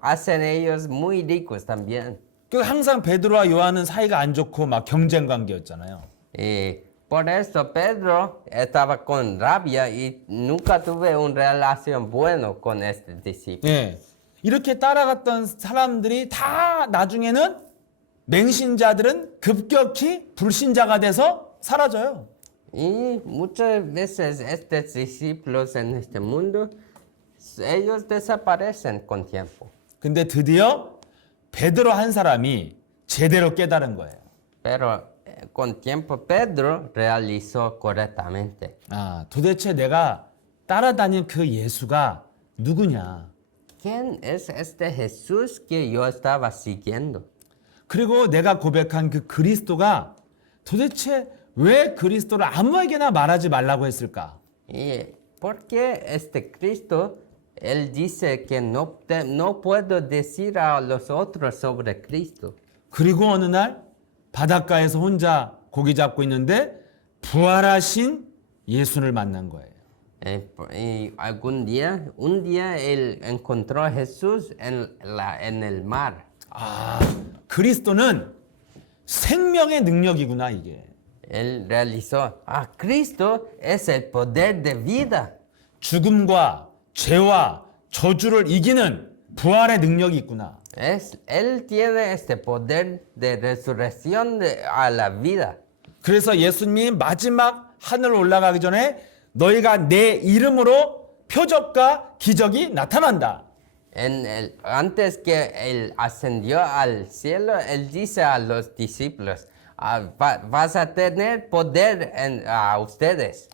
hacen ellos muy ricos también. 그 항상 베드로와 요한은 사이가 안 좋고 막 경쟁 관계였잖아요. Y por eso Pedro estaba con rabia y nunca tuve una relación buena con este discípulo. 예. 이렇게 따라갔던 사람들이 다 나중에는 맹신자들은 급격히 불신자가 돼서 사라져요. Y muchas veces estos discípulos en este mundo, ellos desaparecen con tiempo. 근데 드디어 베드로 한 사람이 제대로 깨달은 거예요. Pero con tiempo Pedro realizó correctamente. 아, 도대체 내가 따라다닌 그 예수가 누구냐? ¿Quién es este Jesús que yo estaba siguiendo? 그리고 내가 고백한 그 그리스도가 도대체 왜 그리스도를 아무에게나 말하지 말라고 했을까? ¿Y por qué este Cristo, él dice que no puedo decir a los otros sobre Cristo? 그리고 어느 날 바닷가에서 혼자 고기 잡고 있는데 부활하신 예수를 만난 거예요. Y un día él encontró a Jesús en el mar. 아, 그리스도는 생명의 능력이구나 이게. Él realizó, Cristo es el poder de vida. 죽음과 죄와 저주를 이기는 부활의 능력이 있구나. Él tiene este poder de resurrección a la vida. 그래서 예수님이 마지막 하늘 올라가기 전에 너희가 내 이름으로 표적과 기적이 나타난다. Antes que él ascendió al cielo, él dice a los discípulos, vas a tener poder a ustedes.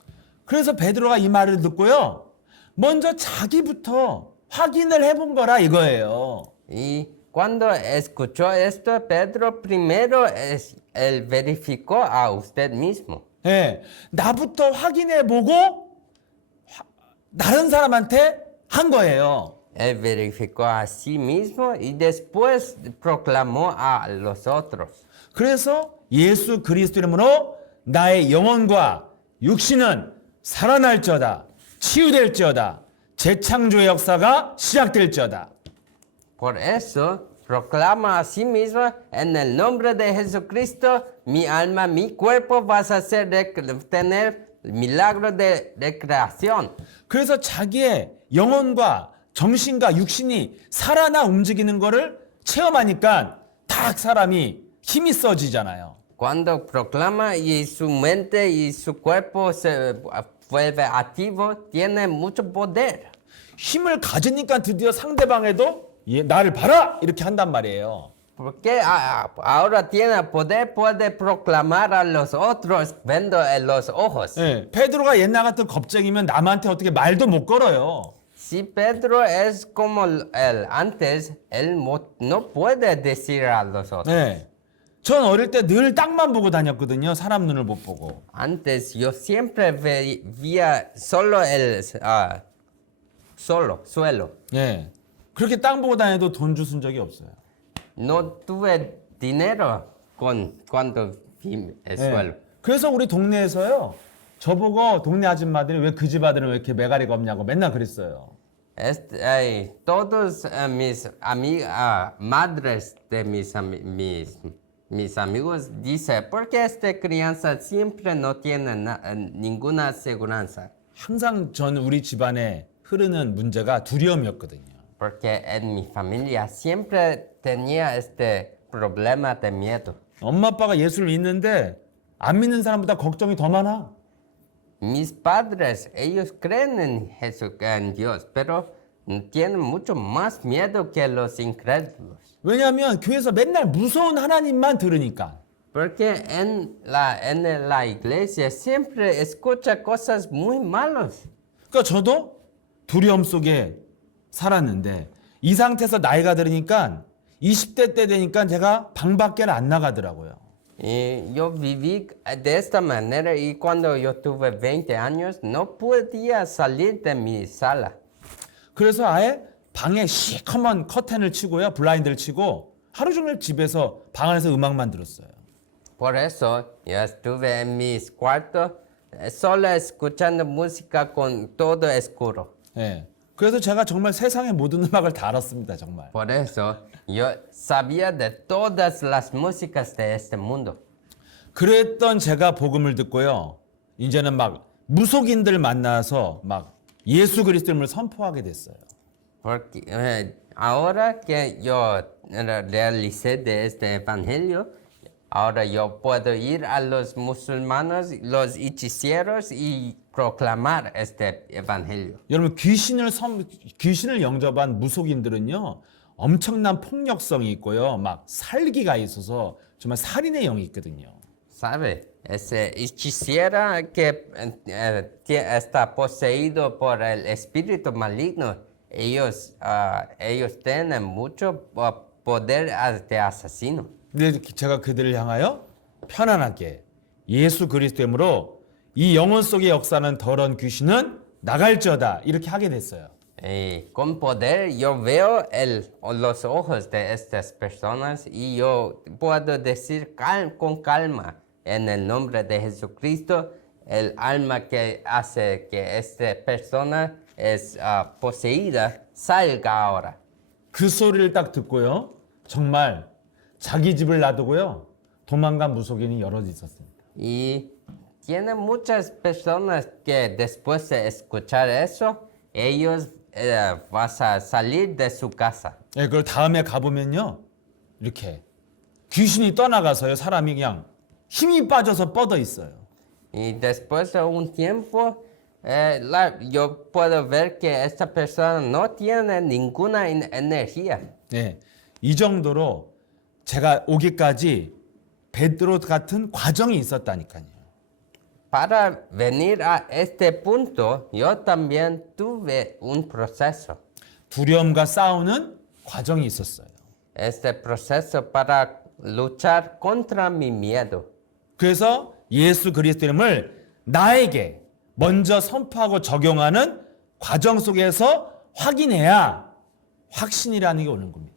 그래서 베드로가 이 말을 듣고요. 먼저 자기부터 확인을 해본 거라 이거예요. Y cuando escuchó esto, Pedro primero él verificó a usted mismo. 예, 나부터 확인해보고 다른 사람한테 한 거예요. Él verificó a sí mismo y después proclamó a los otros. 그래서 예수 그리스도 이름으로 나의 영혼과 육신은 살아날지어다, 치유될지어다, 재창조의 역사가 시작될지어다. Por eso proclama a sí mismo, en el nombre de Jesucristo, mi alma, mi cuerpo vas a tener milagro de recreación. 그래서 자기의 영혼과 정신과 육신이 살아나 움직이는 거를 체험하니까 딱 사람이 힘이 써지잖아요. Cuando proclama y su mente y su cuerpo se vuelve activo, tiene mucho poder. 힘을 가지니까 드디어 상대방에도 나를 봐라 이렇게 한단 말이에요. Porque ahora tiene poder, puede proclamar a los otros viendo en los ojos. 예, 베드로가 옛날 같은 겁쟁이면 남한테 어떻게 말도 못 걸어요. Si Pedro es como él antes, él no puede decir a los otros. 예, 전 어릴 때 늘 땅만 보고 다녔거든요. 사람 눈을 못 보고. Antes yo siempre veía solo el suelo. 예, 그렇게 땅 보고 다녀도 돈 주순 적이 없어요. No tuve dinero cuando vi el suelo. 그래서 우리 동네에서요. 저보고 동네 아줌마들이 왜 그 집 아들은 왜 이렇게 매가리가 없냐고 맨날 그랬어요. Todos madres de mis amigos dicen, ¿por qué esta crianza siempre no tiene ninguna aseguranza? 항상 전 우리 집안에 흐르는 문제가 두려움이었거든요. Porque en mi familia siempre tenía este problema de miedo. 엄마 아빠가 예수를 믿는데 안 믿는 사람보다 걱정이 더 많아. Mis padres, ellos creen en Dios, pero tienen mucho más miedo que los incrédulos. 왜냐하면 교회에서 맨날 무서운 하나님만 들으니까. Porque en la iglesia siempre escucha cosas muy malas. 그러니까 저도 두려움 속에 살았는데 이 상태에서 나이가 들으니까 20대 때 되니까 제가 방 밖에는 안 나가더라고요. Y yo viví de esta manera y cuando yo tuve 20 años no podía salir de mi sala. 그래서 아예 방에 시커먼 커튼을 치고요. 블라인드를 치고 하루 종일 집에서 방 안에서 음악만 들었어요. Por eso yo estuve en mis cuartos solo escuchando música con todo oscuro. 예. 그래서 제가 정말 세상의 모든 음악을 다 알았습니다. 정말. Por eso yo sabía de todas las músicas de este mundo. 그랬던 제가 복음을 듣고요. 이제는 막 무속인들 만나서 막 예수 그리스도를 선포하게 됐어요. Porque ahora que yo realicé de este evangelio, ahora yo puedo ir a los musulmanes, los hechiceros y proclamar este evangelio. 여러분 귀신을 영접한 무속인들은요. 엄청난 폭력성이 있고요. 막 살기가 있어서 정말 살인의 영이 있거든요. ¿Sabe? Ese hechicera que está poseído por el espíritu maligno, ellos tienen mucho poder de asesino. 근데 제가 그들을 향하여 편안하게 예수 그리스도 이름으로 이 영혼 속의 역사는 더러운 귀신은 나갈지어다 이렇게 하게 됐어요. Y con poder yo veo los ojos de estas personas y yo puedo decir con calma, en el nombre de Jesucristo, el alma que hace que esta persona es poseída salga ahora. 그 소리를 딱 듣고요. 정말 자기 집을 놔두고요. 도망간 무속인이 여럿 있었습니다. Y tiene muchas personas que después de escuchar eso, ellos van a salir de su casa. 예, 그걸 다음에 가보면요. 이렇게 귀신이 떠나가서요. 사람이 그냥 힘이 빠져서 뻗어 있어요. Y después de un tiempo, yo puedo ver que esta persona no tiene ninguna energía. 예, 이 정도로 제가 오기까지 베드로 같은 과정이 있었다니까요. Para venir a este punto, yo también tuve un proceso. 두려움과 싸우는 과정이 있었어요. Este proceso para luchar contra mi miedo. 그래서 예수 그리스도 이름을 나에게 먼저 선포하고 적용하는 과정 속에서 확인해야 확신이라는 게 오는 겁니다.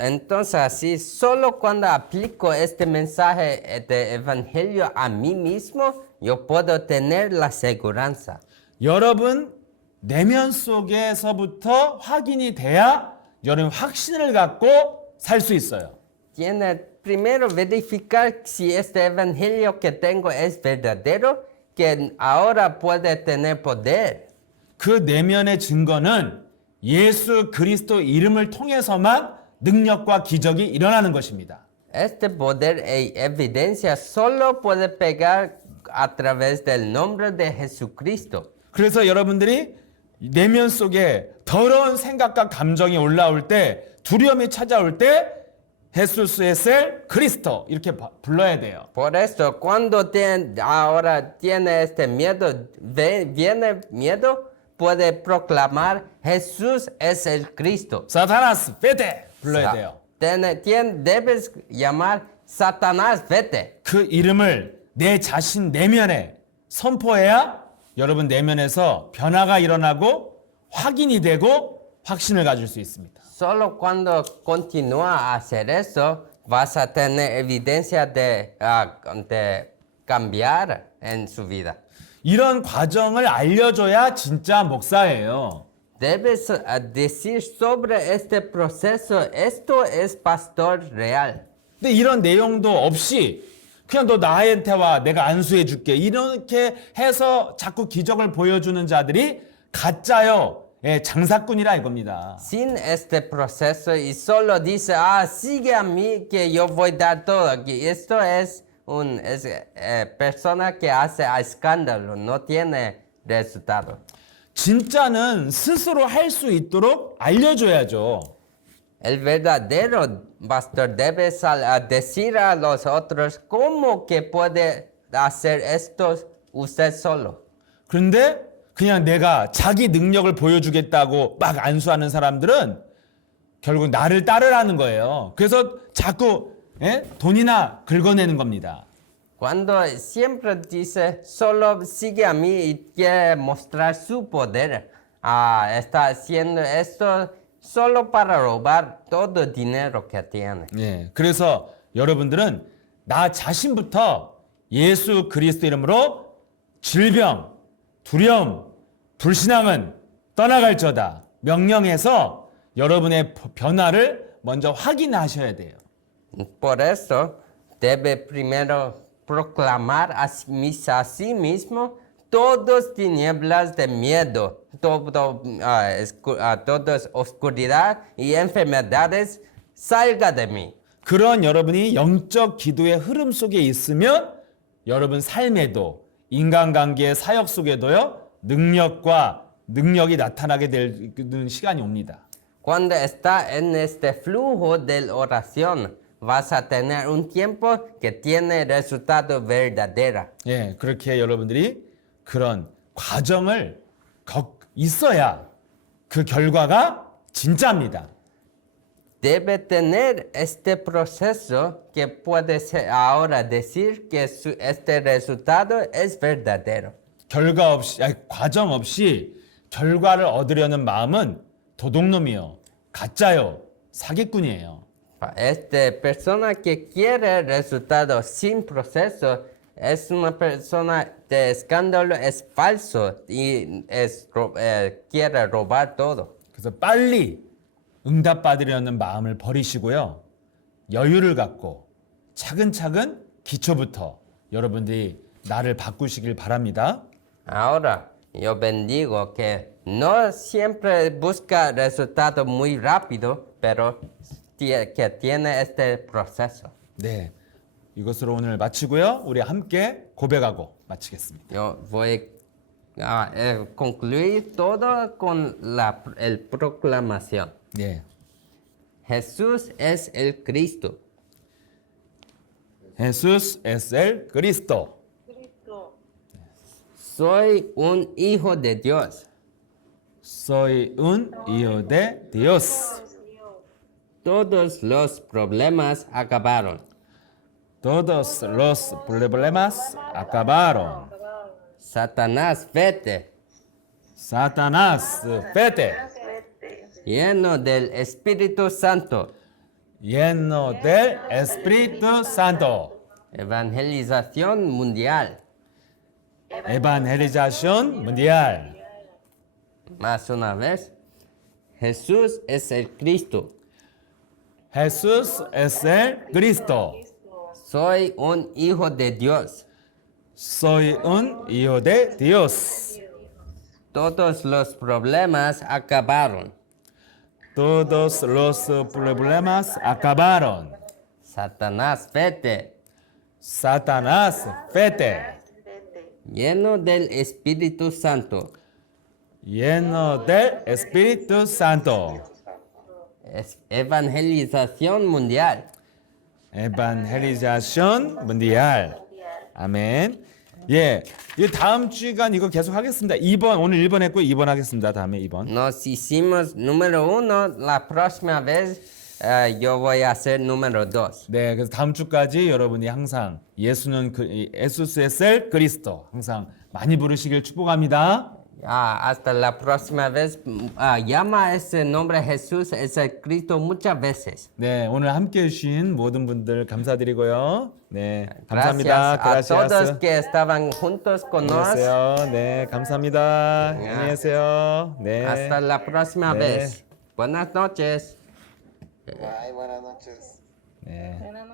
Entonces así, solo cuando aplico este mensaje de evangelio a mí mismo, yo puedo tener la seguridad. 여러분 내면 속에서부터 확인이 돼야 여러분 확신을 갖고 살 수 있어요. Tiene primero verificar si este evangelio que tengo es verdadero, que ahora puede tener poder. 그 내면의 증거는 예수 그리스도 이름을 통해서만 능력과 기적이 일어나는 것입니다. Este poder e evidencia solo puede pegar a través del nombre de Jesucristo. 그래서 여러분들이 내면 속에 더러운 생각과 감정이 올라올 때 두려움이 찾아올 때 예수 es el Cristo 이렇게 불러야 돼요. Por eso, cuando ahora tiene este miedo, viene miedo, puede proclamar Jesús es el Cristo. 사타나스 vete 불러야 돼요. Debes llamar Satanás, vete. 그 이름을 내 자신 내면에 선포해야 여러분 내면에서 변화가 일어나고 확인이 되고 확신을 가질 수 있습니다. Solo cuando continúa a hacer eso, vas a tener evidencia de cambiar en su vida. 이런 과정을 알려줘야 진짜 목사예요. Debes decir sobre este proceso, esto es pastor real. 근데 이런 내용도 없이 그냥 너 나한테 와 내가 안수해 줄게 이렇게 해서 자꾸 기적을 보여주는 자들이 가짜요. 예, 장사꾼이라 이겁니다. Sin este proceso y solo dice, sigue a mí que yo voy a dar todo. Que esto es persona que hace escándalo, no tiene resultado. 진짜는 스스로 할 수 있도록 알려줘야죠. El verdadero pastor debe decir a los otros cómo que puede hacer esto usted solo. 그런데 그냥 내가 자기 능력을 보여주겠다고 막 안수하는 사람들은 결국 나를 따르라는 거예요. 그래서 자꾸 돈이나 긁어내는 겁니다. Cuando siempre dice, solo sigue a mí y quiere mostrar su poder, está haciendo esto solo para robar todo el dinero que tiene. 예, 그래서 여러분들은 나 자신부터 예수 그리스도 이름으로 질병, 두려움, 불신앙은 떠나갈저다. 명령해서 여러분의 변화를 먼저 확인하셔야 돼요. Por eso debe primero proclamar a sí mismo todas tinieblas de miedo, todas oscuridad y enfermedades, salga de mí. 그런 여러분이 영적 기도의 흐름 속에 있으면 여러분 삶에도 인간관계의 사역 속에도요 능력이 나타나게 되는 시간이 옵니다. Cuando está en este flujo de oración, vas a tener un tiempo que tiene resultado verdadero. 예, 그렇게 여러분들이 그런 과정을 있어야 그 결과가 진짜입니다. Debe tener este proceso que puede ser ahora decir que este resultado es verdadero. 과정 없이 결과를 얻으려는 마음은 도둑놈이요, 가짜요, 사기꾼이에요. Esta persona que quiere resultado sin proceso es una persona de escándalo, es falso y quiere robar todo. 그래서 빨리 응답받으려는 마음을 버리시고요. 여유를 갖고 차근차근 기초부터 여러분들이 나를 바꾸시길 바랍니다. Ahora, yo bendigo que no siempre busca resultado muy rápido, pero que tiene este proceso. 네, 이것으로 오늘 마치고요. 우리 함께 고백하고 마치겠습니다. Yo voy a concluir todo con el proclamación. 네, Jesús es el Cristo. Jesús es el Cristo. Soy un hijo de Dios. Soy un hijo de Dios. Todos los problemas acabaron. Todos los problemas acabaron. Satanás, vete. Satanás, vete. Lleno del Espíritu Santo. Lleno del Espíritu Santo. Evangelización mundial. Evangelización mundial. Más una vez. Jesús es el Cristo. Jesús es el Cristo. Soy un hijo de Dios. Soy un hijo de Dios. Todos los problemas acabaron. Todos los problemas acabaron. Satanás, vete. Satanás, vete. Lleno del Espíritu Santo. Lleno del Espíritu Santo. Evangelización mundial. Evangelización mundial. 아멘. 예, 이 다음 주간 이거 계속 하겠습니다. 2번 오늘 1번 했고 2번 하겠습니다. 다음에 2번. Nos hicimos número 1. La próxima vez yo voy a hacer número 2. 네, 그래서 다음 주까지 여러분이 항상 예수는 예수스 에셀 그리스도 항상 많이 부르시길 축복합니다. Hasta la próxima vez. Llama ese nombre Jesús, es el Cristo muchas veces. 네, 오늘 함께 해주신 모든 분들 감사드리고요. 네, Gracias 감사합니다. a todos Gracias. que estaban juntos con nos. 안녕하세요. 네, 감사합니다. 안녕히 계세요. 네. Hasta la próxima 네. vez. Buenas noches. Bye, buenas noches. 네. Buenas